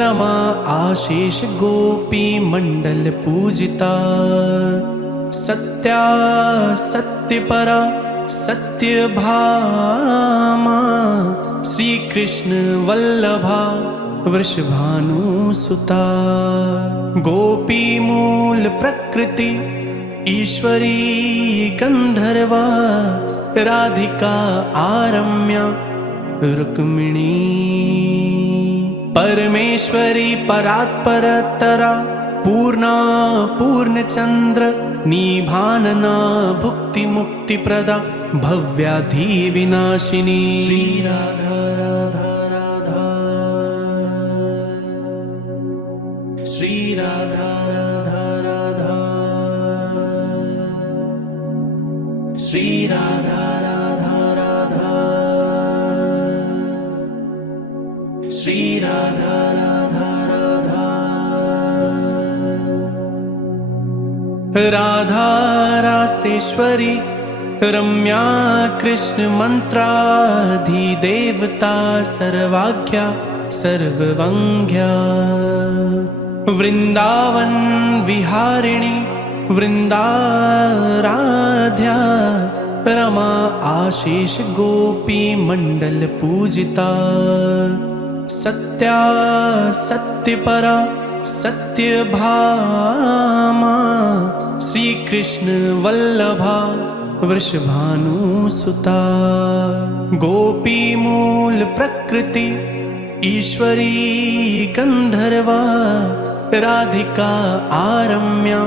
रमा आशीष गोपी मंडल पूजिता सत्या सत्यपरा सत्यभामा श्री कृष्ण वल्लभा वृषभानुसुता गोपी मूल प्रकृति ईश्वरी गंधर्वा राधिका आरम्या रुक्मिणी परमेश्वरी परात्परतरा पूर्णा पूर्णचंद्र निभानना भुक्ति मुक्ति प्रदा भव्याधि विनाशिनी श्री राधा राधा राधा श्री राधा राधा राधा श्री राधा राधा राधा श्री राधा राधा राधा राधा रासेश्वरी रम्या कृष्ण मंत्राधिदेवता सर्वाज्ञा सर्ववंग्या वृंदावन विहारिणी वृंदाराध्या रमा आशीष गोपी मंडल पूजिता सत्या सत्यपरा सत्यभामा श्री कृष्ण वल्लभा वृषभानुसुता गोपी मूल प्रकृति ईश्वरी गंधर्वा राधिका आरम्या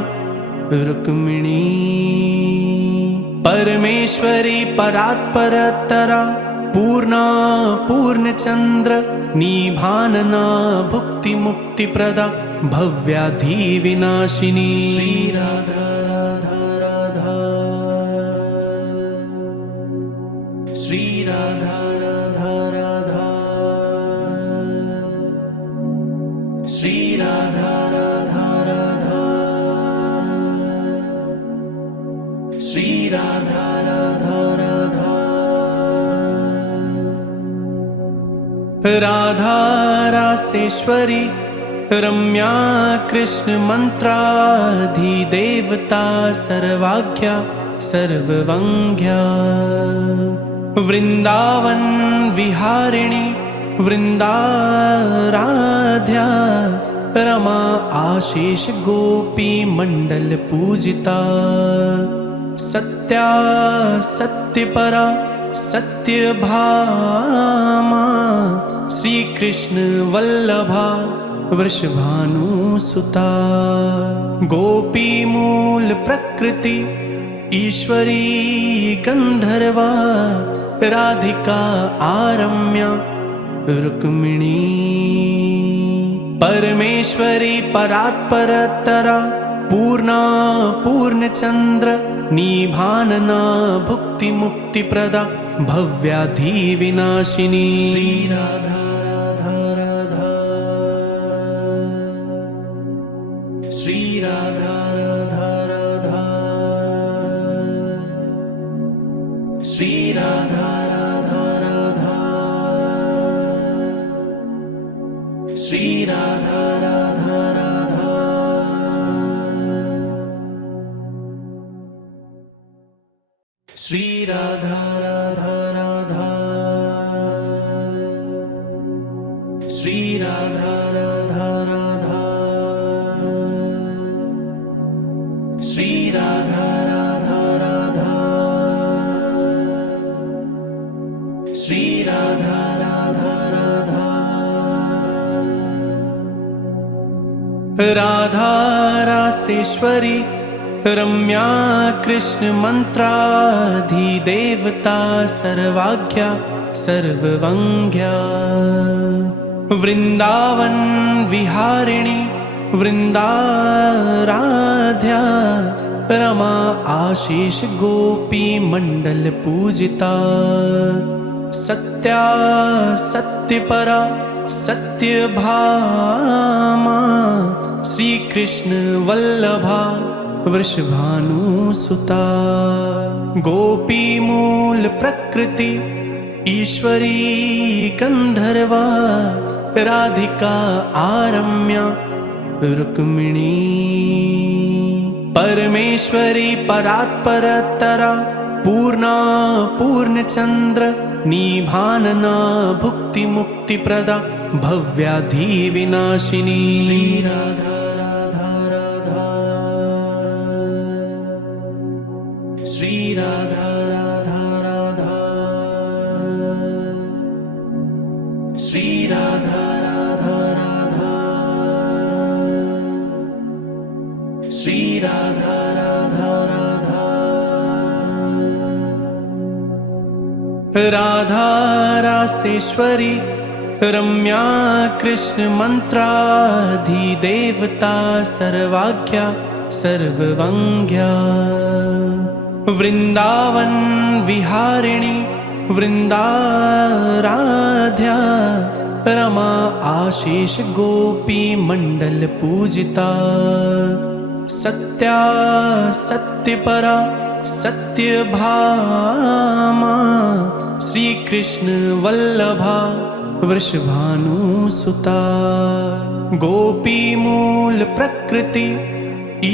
रुक्मिणी परमेश्वरी परात्परतरा पूर्णा पूर्णचंद्र निभानना भुक्ति मुक्ति प्रदा भव्याधि विनाशिनी श्री राधा राधा राधा श्री राधा राधा राधा श्री राधा राधा राधा श्री राधा राधा राधा राधा रासेश्वरी रम्या कृष्ण मंत्राधिदेवता सर्वाज्ञा सर्ववंग्या वृंदावन विहारिणी वृंदाराध्या रमा आशीष गोपी मंडल पूजिता सत्या सत्यपरा सत्यभामा श्री कृष्ण वल्लभा वृषभानुसुता गोपी मूल प्रकृति ईश्वरी गंधर्वा राधिका आरम्या रुक्मिणी परमेश्वरी परात्परतरा पूर्णा पूर्णचंद्र निभानना भुक्ति मुक्ति प्रदा भव्याधि विनाशिनी श्री राधा राधा राधा श्री राधा राधा राधा श्री राधा राधा राधा श्री राधा राधा राधा श्री राधा राधा राधा श्री राधा राधा राधा श्री राधा राधा राधा श्री राधा राधा राधा राधा रासेश्वरी रम्या कृष्ण मंत्राधिदेवता सर्वाज्ञा सर्ववंग्या वृंदावन विहारिणी वृंदाराध्या रमा आशीष गोपी मंडल पूजिता सत्या सत्यपरा सत्यभामा श्री कृष्ण वल्लभा वृषभानुसुता गोपी मूल प्रकृति ईश्वरी गंधर्वा राधिका आरम्या रुक्मिणी परमेश्वरी परात्परतरा पूर्णा पूर्णचंद्र निभानना भुक्ति मुक्ति प्रदा भव्याधि विनाशिनी श्री राधा राधा राधा श्री राधा राधा राधा श्री राधा राधा राधा श्री राधा राधा राधा राधा रासेश्वरी रम्या कृष्ण मंत्राधिदेवता सर्वाज्ञा सर्ववंग्या वृंदावन विहारिणी वृंदाराध्या रमा आशीष गोपी मंडल पूजिता सत्या सत्यपरा सत्यभामा श्री कृष्ण वल्लभा वृषभानुसुता गोपी मूल प्रकृति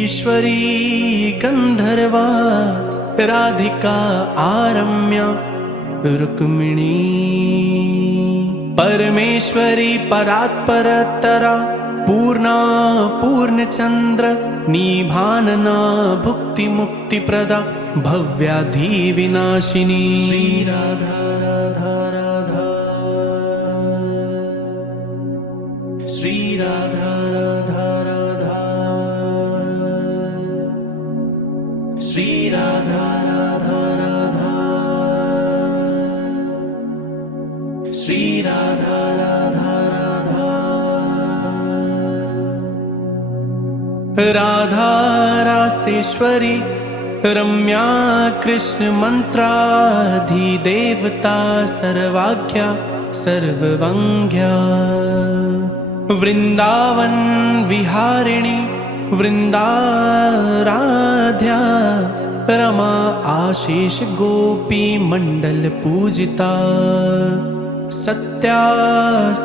ईश्वरी गंधर्वा राधिका आरम्या रुक्मिणी परमेश्वरी परात्परतरा पूर्णा पूर्णचंद्र निभानना भुक्ति मुक्ति प्रदा भव्याधि विनाशिनी श्री राधा राधा राधा श्री राधा राधा राधा श्री राधा राधा राधा श्री राधा राधा राधा राधा रासेश्वरी रम्या कृष्ण मंत्राधिदेवता सर्वाज्ञा सर्ववंग्या वृंदावन विहारिणी वृंदाराध्या रमा आशीष गोपी मंडल पूजिता सत्या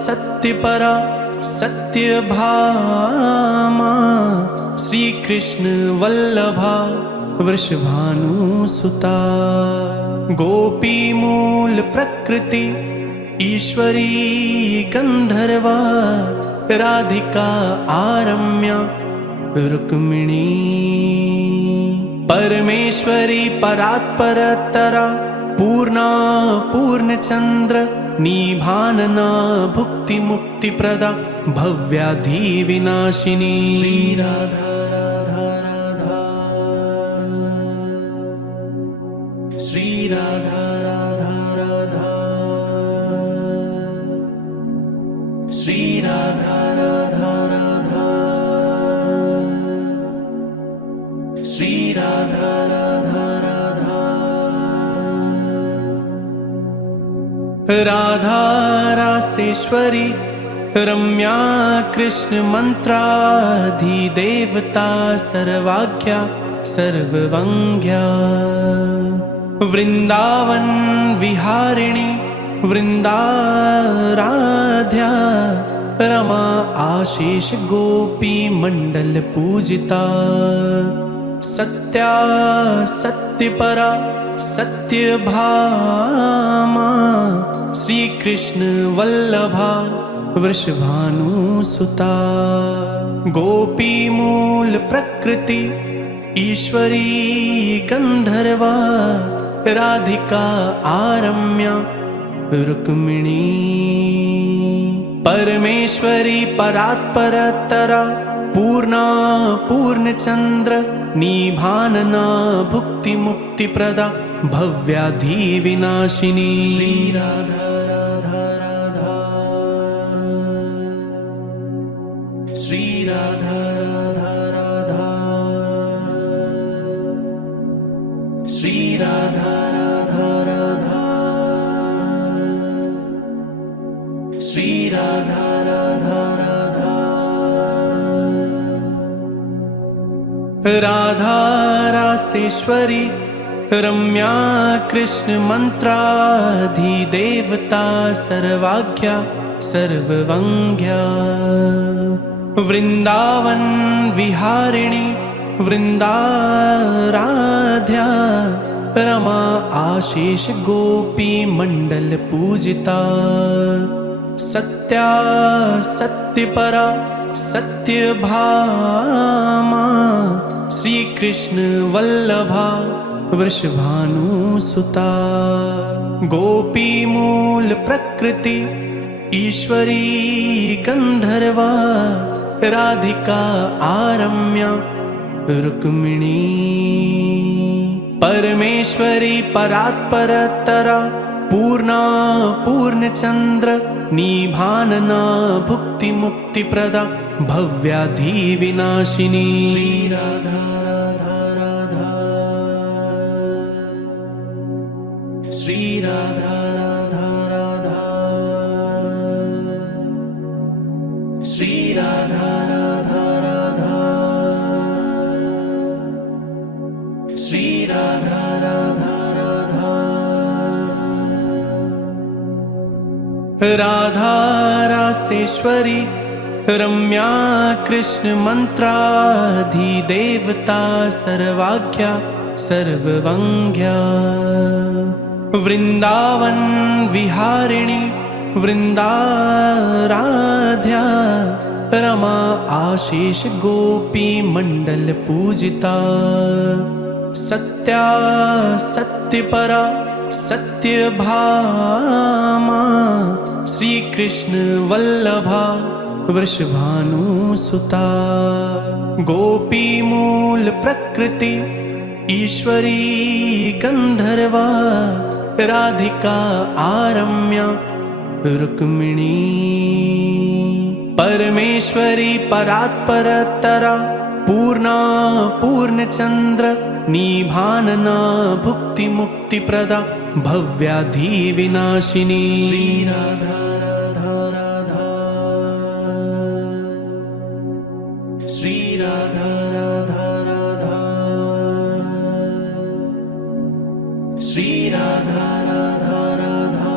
सत्यपरा सत्यभामा श्री कृष्ण वल्लभा वृषभानुसुता गोपी मूल प्रकृति ईश्वरी गंधर्वा राधिका आरम्या रुक्मिणी परमेश्वरी परात्परतरा पूर्णा पूर्णचंद्र निभानना भुक्ति मुक्ति प्रदा भव्याधि विनाशिनी श्री राधा राधा राधा श्री राधा राधा राधा श्री राधा राधा राधा श्री राधा राधा राधा राधा रासेश्वरी रम्या कृष्ण मंत्राधिदेवता सर्वाज्ञा सर्ववंग्या वृंदावन विहारिणी वृंदाराध्या रमा आशीष गोपी मंडल पूजिता सत्या सत्यपरा सत्यभामा श्री कृष्ण वल्लभा वृषभानुसुता गोपी मूल प्रकृति ईश्वरी गंधर्वा राधिका आरम्या रुक्मिणी परमेश्वरी परात्परतरा पूर्णा पूर्णचंद्र निभानना भुक्ति मुक्ति प्रदा भव्याधि विनाशिनी श्री राधा राधा राधा श्री राधा राधा राधा श्री राधा राधा राधा श्री राधा राधा राधा राधा रासेश्वरी रम्या कृष्ण मंत्राधिदेवता सर्वाज्ञा सर्ववंग्या वृंदावन विहारिणी वृंदाराध्या रमा आशीष गोपी मंडल पूजिता सत्या सत्यपरा सत्यभामा श्री कृष्ण वल्लभा वृषभानुसुता गोपी मूल प्रकृति ईश्वरी गंधर्वा राधिका आरम्या रुक्मिणी परमेश्वरी परात्परतरा पूर्णा पूर्णचंद्र निभानना भुक्ति मुक्ति प्रदा भव्याधि विनाशिनी श्री राधा राधा राधा श्री राधा राधा राधा श्री राधा राधा राधा श्री राधा राधा राधा राधा रासेश्वरी रम्या कृष्ण मंत्राधिदेवता सर्वाज्ञा सर्ववंग्या वृंदावन विहारिणी वृंदाराध्या रमा आशीष गोपी मंडल पूजिता सत्या सत्यपरा सत्यभामा श्री कृष्ण वल्लभा वृषभानुसुता गोपी मूल प्रकृति ईश्वरी गंधर्वा राधिका आरम्या रुक्मिणी परमेश्वरी परात्परतरा पूर्णा पूर्णचंद्र निभानना भुक्ति मुक्ति प्रदा भव्याधि विनाशिनी श्री राधा राधा राधा श्री राधा राधा राधा श्री राधा राधा राधा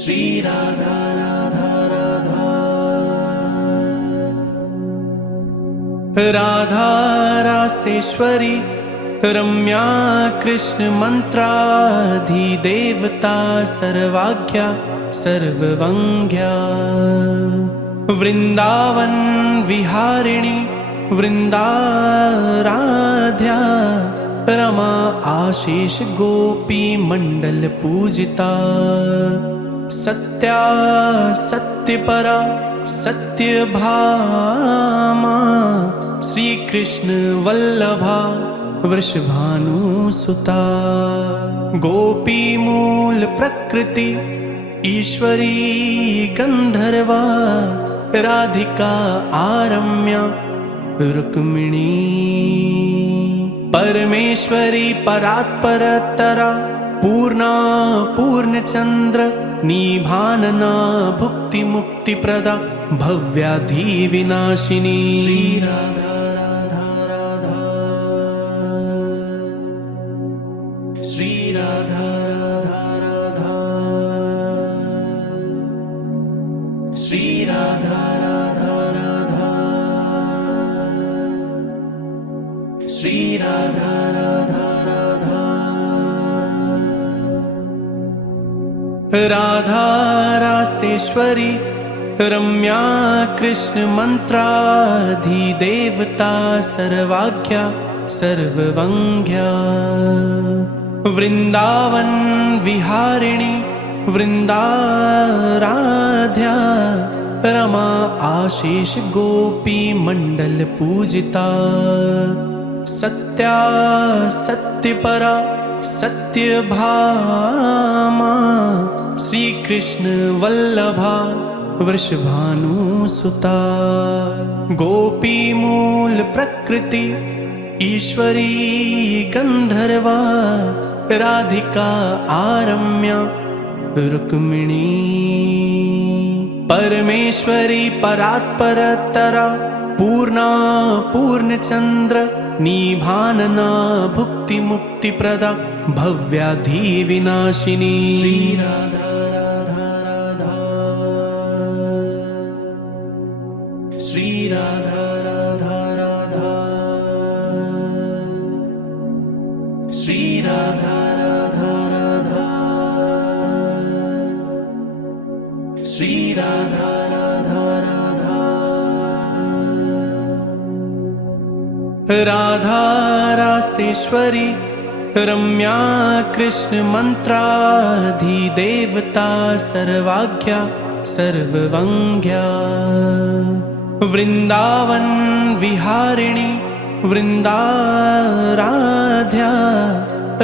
श्री राधा राधा राधा राधा रासेश्वरी रम्या कृष्ण मंत्राधिदेवता सर्वाज्ञा सर्ववंग्या वृंदावन विहारिणी वृंदाराध्या रमा आशीष गोपी मंडल पूजिता सत्या सत्यपरा सत्यभामा श्री कृष्ण वल्लभा वृषभानुसुता गोपी मूल प्रकृति ईश्वरी गंधर्वा राधिका आरम्या रुक्मिणी परमेश्वरी परात्परतरा पूर्णा पूर्णचंद्र निभानना भुक्ति मुक्ति प्रदा भव्याधि विनाशिनी श्री राधा राधा राधा श्री राधा राधा राधा श्री राधा राधा राधा श्री राधा राधा राधा राधा रासेश्वरी रम्या कृष्ण मंत्राधिदेवता सर्वाज्ञा सर्ववंग्या वृंदावन विहारिणी वृंदाराध्या रमा आशीष गोपी मंडल पूजिता सत्या सत्यपरा सत्यभामा श्री कृष्ण वल्लभा वृषभानुसुता गोपी मूल प्रकृति ईश्वरी गंधर्वा राधिका आरम्या रुक्मिणी परमेश्वरी परात्परतरा पूर्णा पूर्णचंद्र निभानना भुक्ति मुक्ति प्रदा भव्याधि विनाशिनी श्री राधा राधा राधा श्री राधा राधा राधा श्री राधा राधा राधा श्री राधा राधा राधा राधा रासेश्वरी रम्या कृष्ण मंत्राधिदेवता सर्वाज्ञा सर्ववंग्या वृंदावन विहारिणी वृंदाराध्या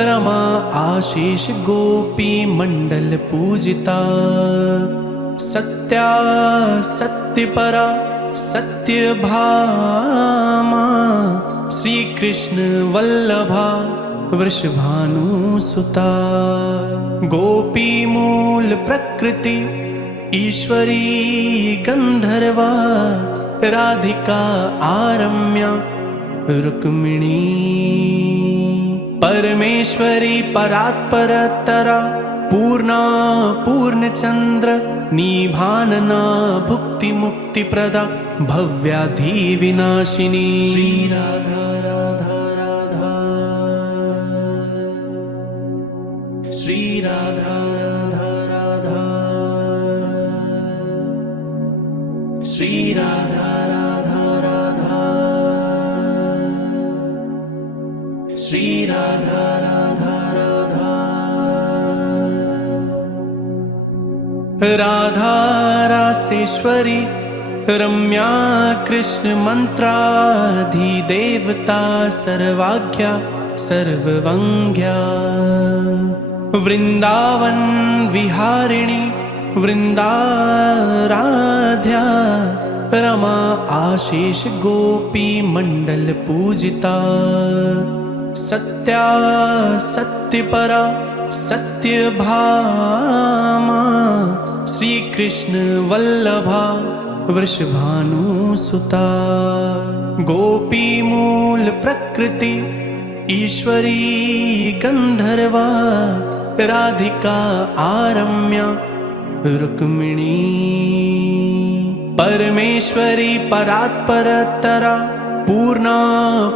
रमा आशीष गोपी मंडल पूजिता सत्या सत्यपरा सत्यभामा श्री कृष्ण वल्लभा वृषभानुसुता गोपी मूल प्रकृति ईश्वरी गंधर्वा राधिका आरम्या रुक्मिणी परमेश्वरी परात्परतरा पूर्णा पूर्णचंद्र निभानना भुक्ति मुक्ति प्रदा भव्याधि विनाशिनी श्री राधा राधा राधा श्री राधा राधा राधा श्री राधा राधा राधा श्री राधा राधा राधा राधा रासेश्वरी रम्या कृष्ण मंत्राधिदेवता सर्वाज्ञा सर्ववंग्या वृंदावन विहारिणी वृंदाराध्या रमा आशीष गोपी मंडल पूजिता सत्या सत्यपरा सत्यभामा श्री कृष्ण वल्लभा वृषभानुसुता गोपी मूल प्रकृति ईश्वरी गंधर्वा राधिका आरम्या रुक्मिणी परमेश्वरी परात्परतरा पूर्णा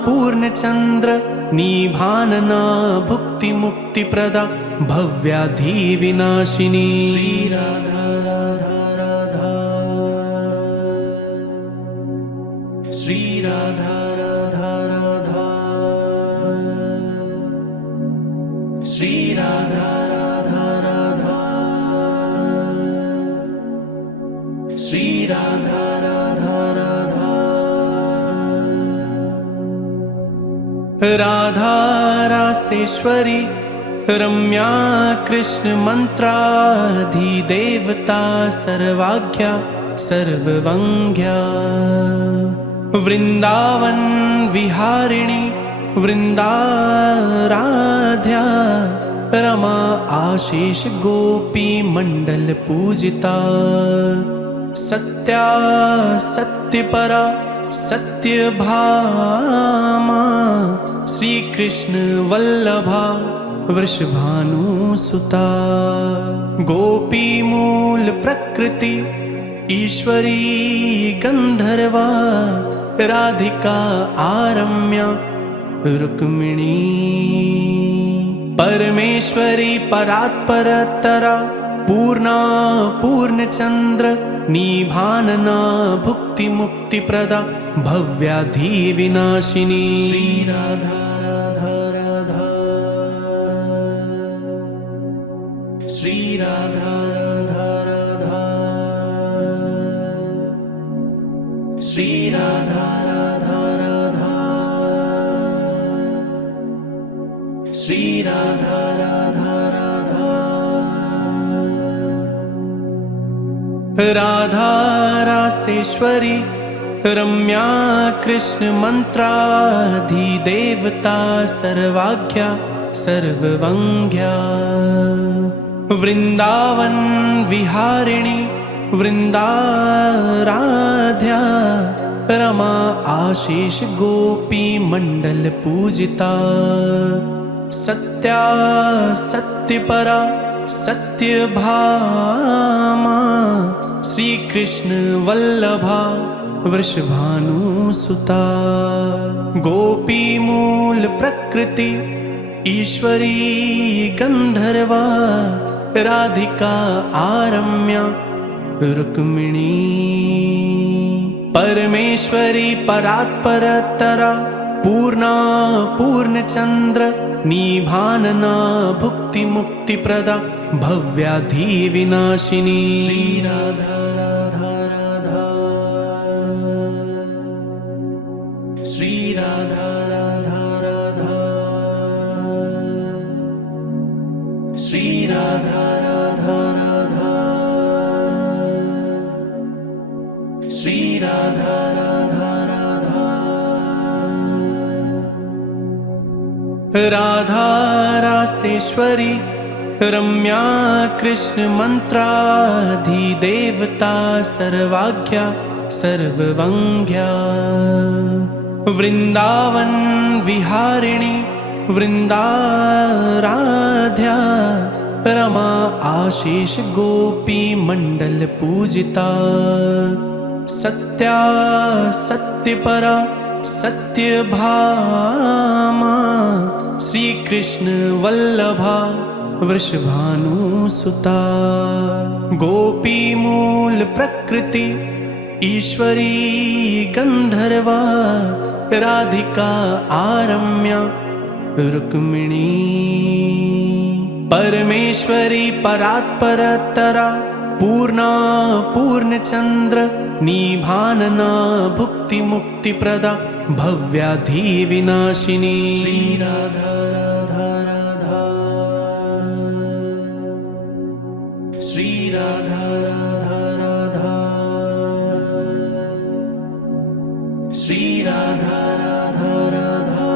पूर्णचंद्र निभानना भुक्ति मुक्ति प्रदा भव्याधि विनाशिनी। श्री राधा राधा राधा, श्री राधा राधा राधा, श्री राधा राधा राधा, श्री राधा राधा राधा। राधा रासेश्वरी रम्या कृष्ण मंत्राधिदेवता सर्वाज्ञा सर्ववंग्या। वृंदावन विहारिणी वृंदाराध्या रमा आशीष गोपी मंडल पूजिता। सत्या सत्यपरा सत्यभामा श्री कृष्ण वल्लभा वृषभानुसुता। गोपी मूल प्रकृति ईश्वरी गंधर्वा राधिका आरम्या रुक्मिणी। परमेश्वरी परात्परतरा पूर्णा पूर्णचंद्र निभानना भुक्ति मुक्ति प्रदा भव्याधि विनाशिनी। श्री राधा राधा राधा, श्री राधा राधा राधा, श्री राधा राधा राधा, श्री राधा राधा राधा। राधा रासेश्वरी रम्या कृष्ण मंत्राधिदेवता सर्वाज्ञा सर्ववंग्या। वृंदावन विहारिणी वृंदाराध्या रमा आशीष गोपी मंडल पूजिता। सत्या सत्यपरा सत्यभामा श्री कृष्ण वल्लभा वृषभानुसुता। गोपी मूल प्रकृति ईश्वरी गंधर्वा राधिका आरम्या रुक्मिणी। परमेश्वरी परात्परतरा पूर्णा पूर्णचंद्र निभानना भुक्ति मुक्ति प्रदा भव्याधि विनाशिनी। श्री राधा राधा राधा, श्री राधा राधा राधा, श्री राधा राधा राधा, श्री राधा राधा राधा। राधा रासेश्वरी रम्या कृष्ण मंत्राधिदेवता सर्वाज्ञा सर्ववंग्या। वृंदावन विहारिणी वृंदाराध्या रमा आशीष गोपी मंडल पूजिता। सत्या सत्यपरा सत्यभामा श्री कृष्ण वल्लभा वृषभानुसुता। गोपी मूल प्रकृति ईश्वरी गंधर्वा राधिका आरम्या रुक्मिणी। परमेश्वरी परात्परतरा पूर्णा पूर्णचंद्र निभानना भुक्ति मुक्ति प्रदा भव्याधि विनाशिनी। श्री राधा राधा राधा, श्री राधा राधा राधा, श्री राधा राधा राधा,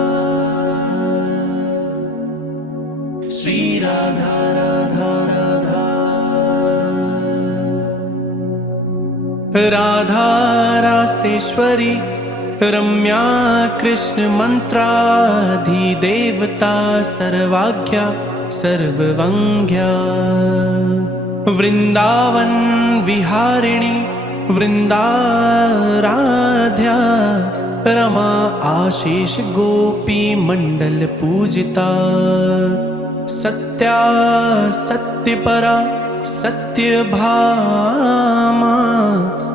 श्री राधा राधा राधा। राधा रासेश्वरी रम्या कृष्ण मंत्राधिदेवता सर्वाज्ञा सर्ववंग्या। वृंदावन विहारिणी वृंदाराध्या रमा आशीष गोपी मंडल पूजिता। सत्या सत्यपरा सत्यभामा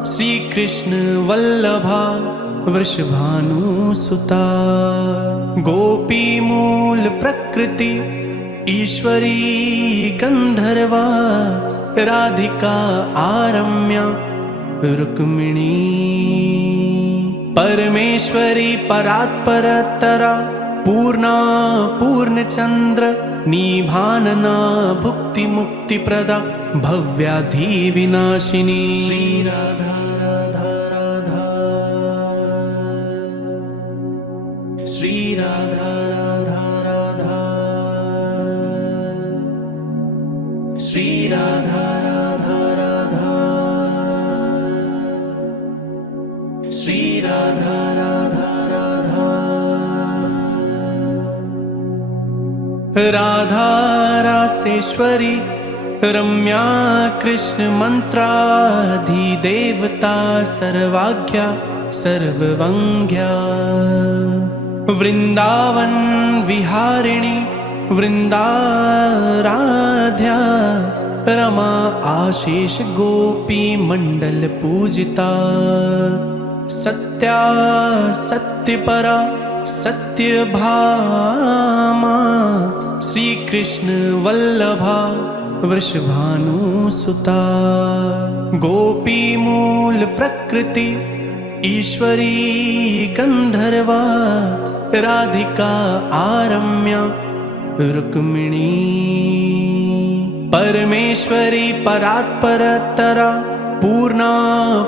श्री कृष्ण वल्लभा वृषभानुसुता। गोपी मूल प्रकृति ईश्वरी गंधर्वा राधिका आरम्या रुक्मिणी। परमेश्वरी परात्परतरा पूर्णा पूर्णचंद्र निभानना भुक्ति मुक्ति प्रदा भव्याधि विनाशिनी। श्री राधा राधा राधा श्री राधा राधा राधा श्री राधा राधा राधा श्री राधा राधा राधा। राधा रासेश्वरी रम्या कृष्ण मंत्राधिदेवता सर्वाज्ञा सर्ववंग्या। वृंदावन विहारिणी वृंदाराध्या रमा आशीष गोपी मंडल पूजिता। सत्या सत्यपरा सत्यभामा श्री कृष्ण वल्लभा वृषभानुसुता। गोपी मूल प्रकृति ईश्वरी गंधर्वा राधिका आरम्या रुक्मिणी। परमेश्वरी परात्परतरा पूर्णा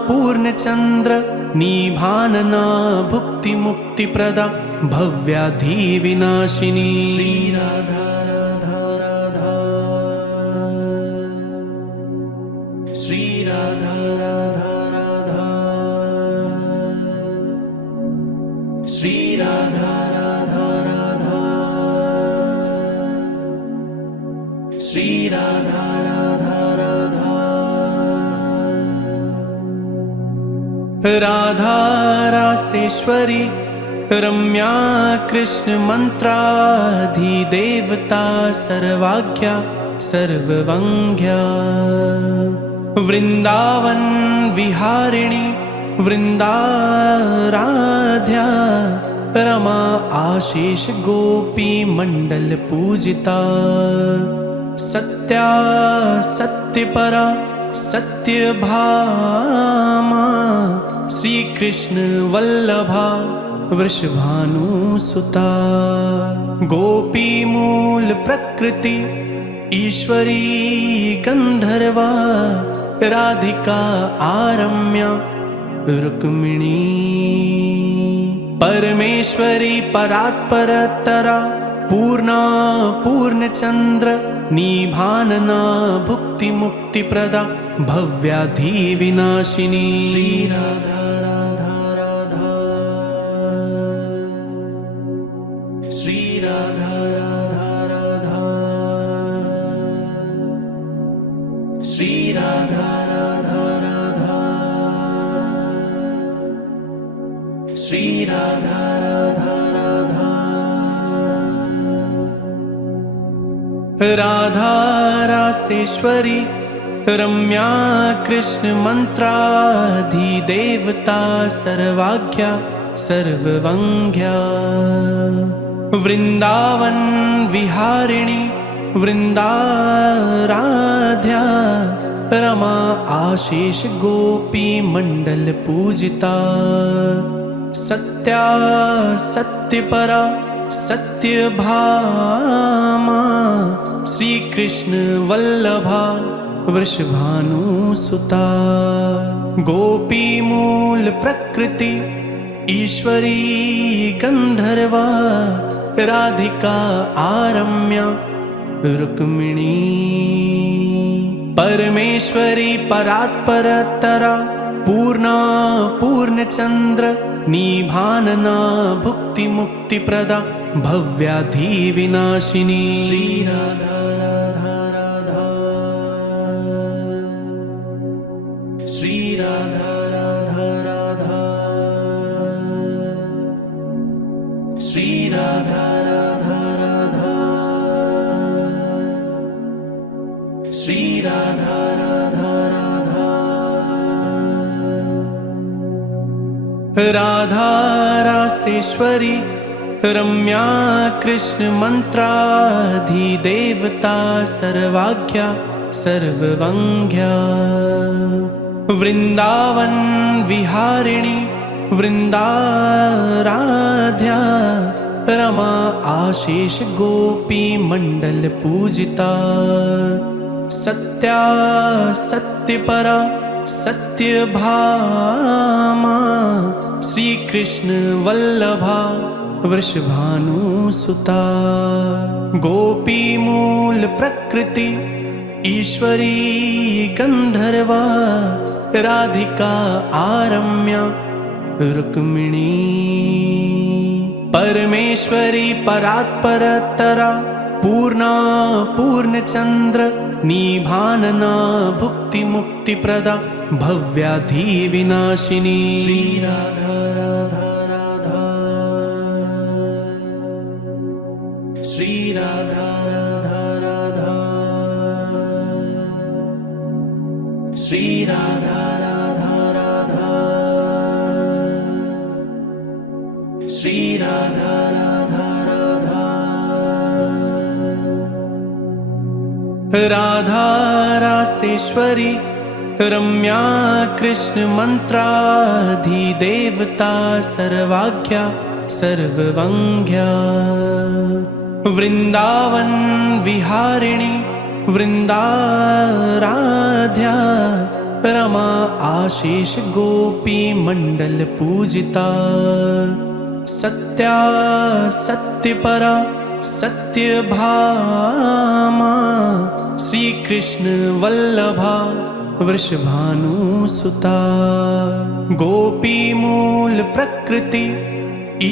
पूर्णचंद्र निभानना भुक्ति मुक्ति प्रदा भव्याधि विनाशिनी। श्री राधा राधा राधा श्री राधा राधा राधा श्री राधा राधा राधा श्री राधा राधा राधा। राधा रासेश्वरी रम्या कृष्ण मंत्राधिदेवता सर्वाज्ञा सर्ववंग्या। वृंदावन विहारिणी वृंदाराध्या रमा आशीष गोपी मंडल पूजिता। सत्या सत्यपरा सत्यभामा श्री कृष्ण वल्लभा वृषभानुसुता। गोपी मूल प्रकृति ईश्वरी गंधर्वा राधिका आरम्या रुक्मिणी। परमेश्वरी परात्परतरा पूर्णा पूर्णचंद्र निभानना भुक्ति मुक्ति प्रदा भव्याधि विनाशिनी। श्री राधा राधा राधा श्री राधा राधा राधा श्री राधा राधा राधा श्री राधा राधा राधा। राधा रासेश्वरी रम्या कृष्ण मंत्राधिदेवता सर्वाज्ञा सर्ववंग्या। वृंदावन विहारिणी वृंदाराध्या रमा आशीष गोपी मंडल पूजिता। सत्या सत्यपरा सत्यभामा श्री कृष्ण वल्लभा वृषभानुसुता। गोपी मूल प्रकृति ईश्वरी गंधर्वा राधिका आरम्या रुक्मिणी। परमेश्वरी परात्परतरा पूर्णा पूर्णचंद्र निभानना भुक्ति मुक्ति प्रदा भव्याधि विनाशिनी। श्री राधा राधा राधा श्री राधा राधा राधा राधा रासेश्वरी रम्या कृष्ण मंत्राधिदेवता सर्वाज्ञा सर्ववंग्या वृंदावन विहारिणी वृंदाराध्या रमा आशीष गोपी मंडल पूजिता सत्या सत्यपरा सत्यभामा श्री कृष्ण वल्लभा वृषभानुसुता गोपी मूल प्रकृति ईश्वरी गंधर्वा राधिका आरम्या रुक्मिणी परमेश्वरी परात्परतरा पूर्णा पूर्णचंद्र निभानना भुक्ति मुक्ति प्रदा भव्याधि विनाशिनी श्री राधा राधा राधा श्री राधा राधा राधा श्री राधा राधा राधा श्री राधा राधा राधा राधा रासेश्वरी रम्या कृष्ण मंत्राधिदेवता सर्वाज्ञा सर्ववंग्या वृंदावन विहारिणी वृंदाराध्या रमा आशीष गोपी मंडल पूजिता सत्या सत्यपरा सत्यभामा श्री कृष्ण वल्लभा वृषभानुसुता गोपी मूल प्रकृति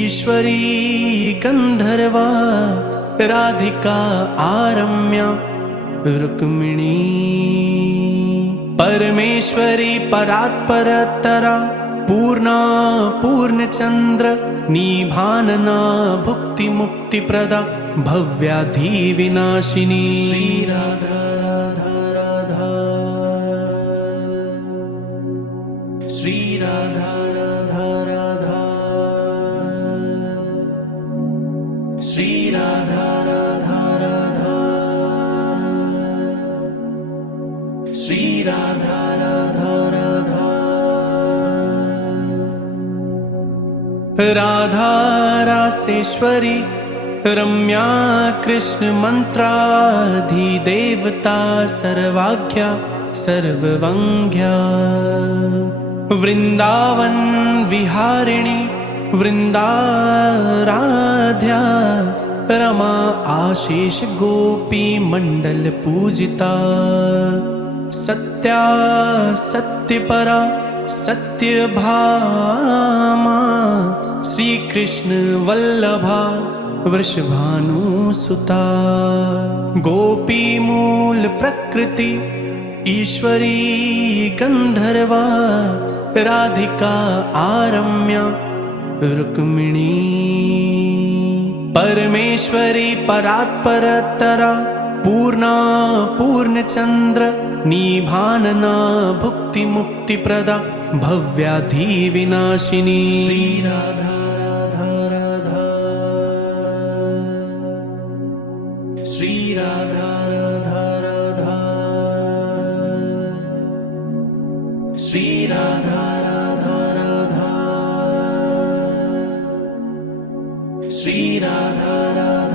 ईश्वरी गंधर्वा राधिका आरम्या रुक्मिणी परमेश्वरी परात्परतरा पूर्णा पूर्णचंद्र निभानना भुक्ति मुक्ति प्रदा भव्याधि विनाशिनी श्री राधा राधा राधा श्री राधा राधा राधा श्री राधा राधा राधा श्री राधा राधा राधा राधा रासेश्वरी रम्या कृष्ण मंत्राधिदेवता सर्वाज्ञा सर्ववंग्या वृंदावन विहारिणी वृंदाराध्या रमा आशीष गोपी मंडल पूजिता सत्या सत्यपरा सत्यभामा श्री कृष्ण वल्लभा वृषभानुसुता गोपी मूल प्रकृति ईश्वरी गंधर्वा राधिका आरम्या रुक्मिणी परमेश्वरी परात्परतरा पूर्णा पूर्णचंद्र निभानना भुक्ति मुक्ति प्रदा भव्याधि विनाशिनी श्री राधा राधा राधा श्री राधा राधा राधा श्री राधा राधा राधा श्री राधा राधा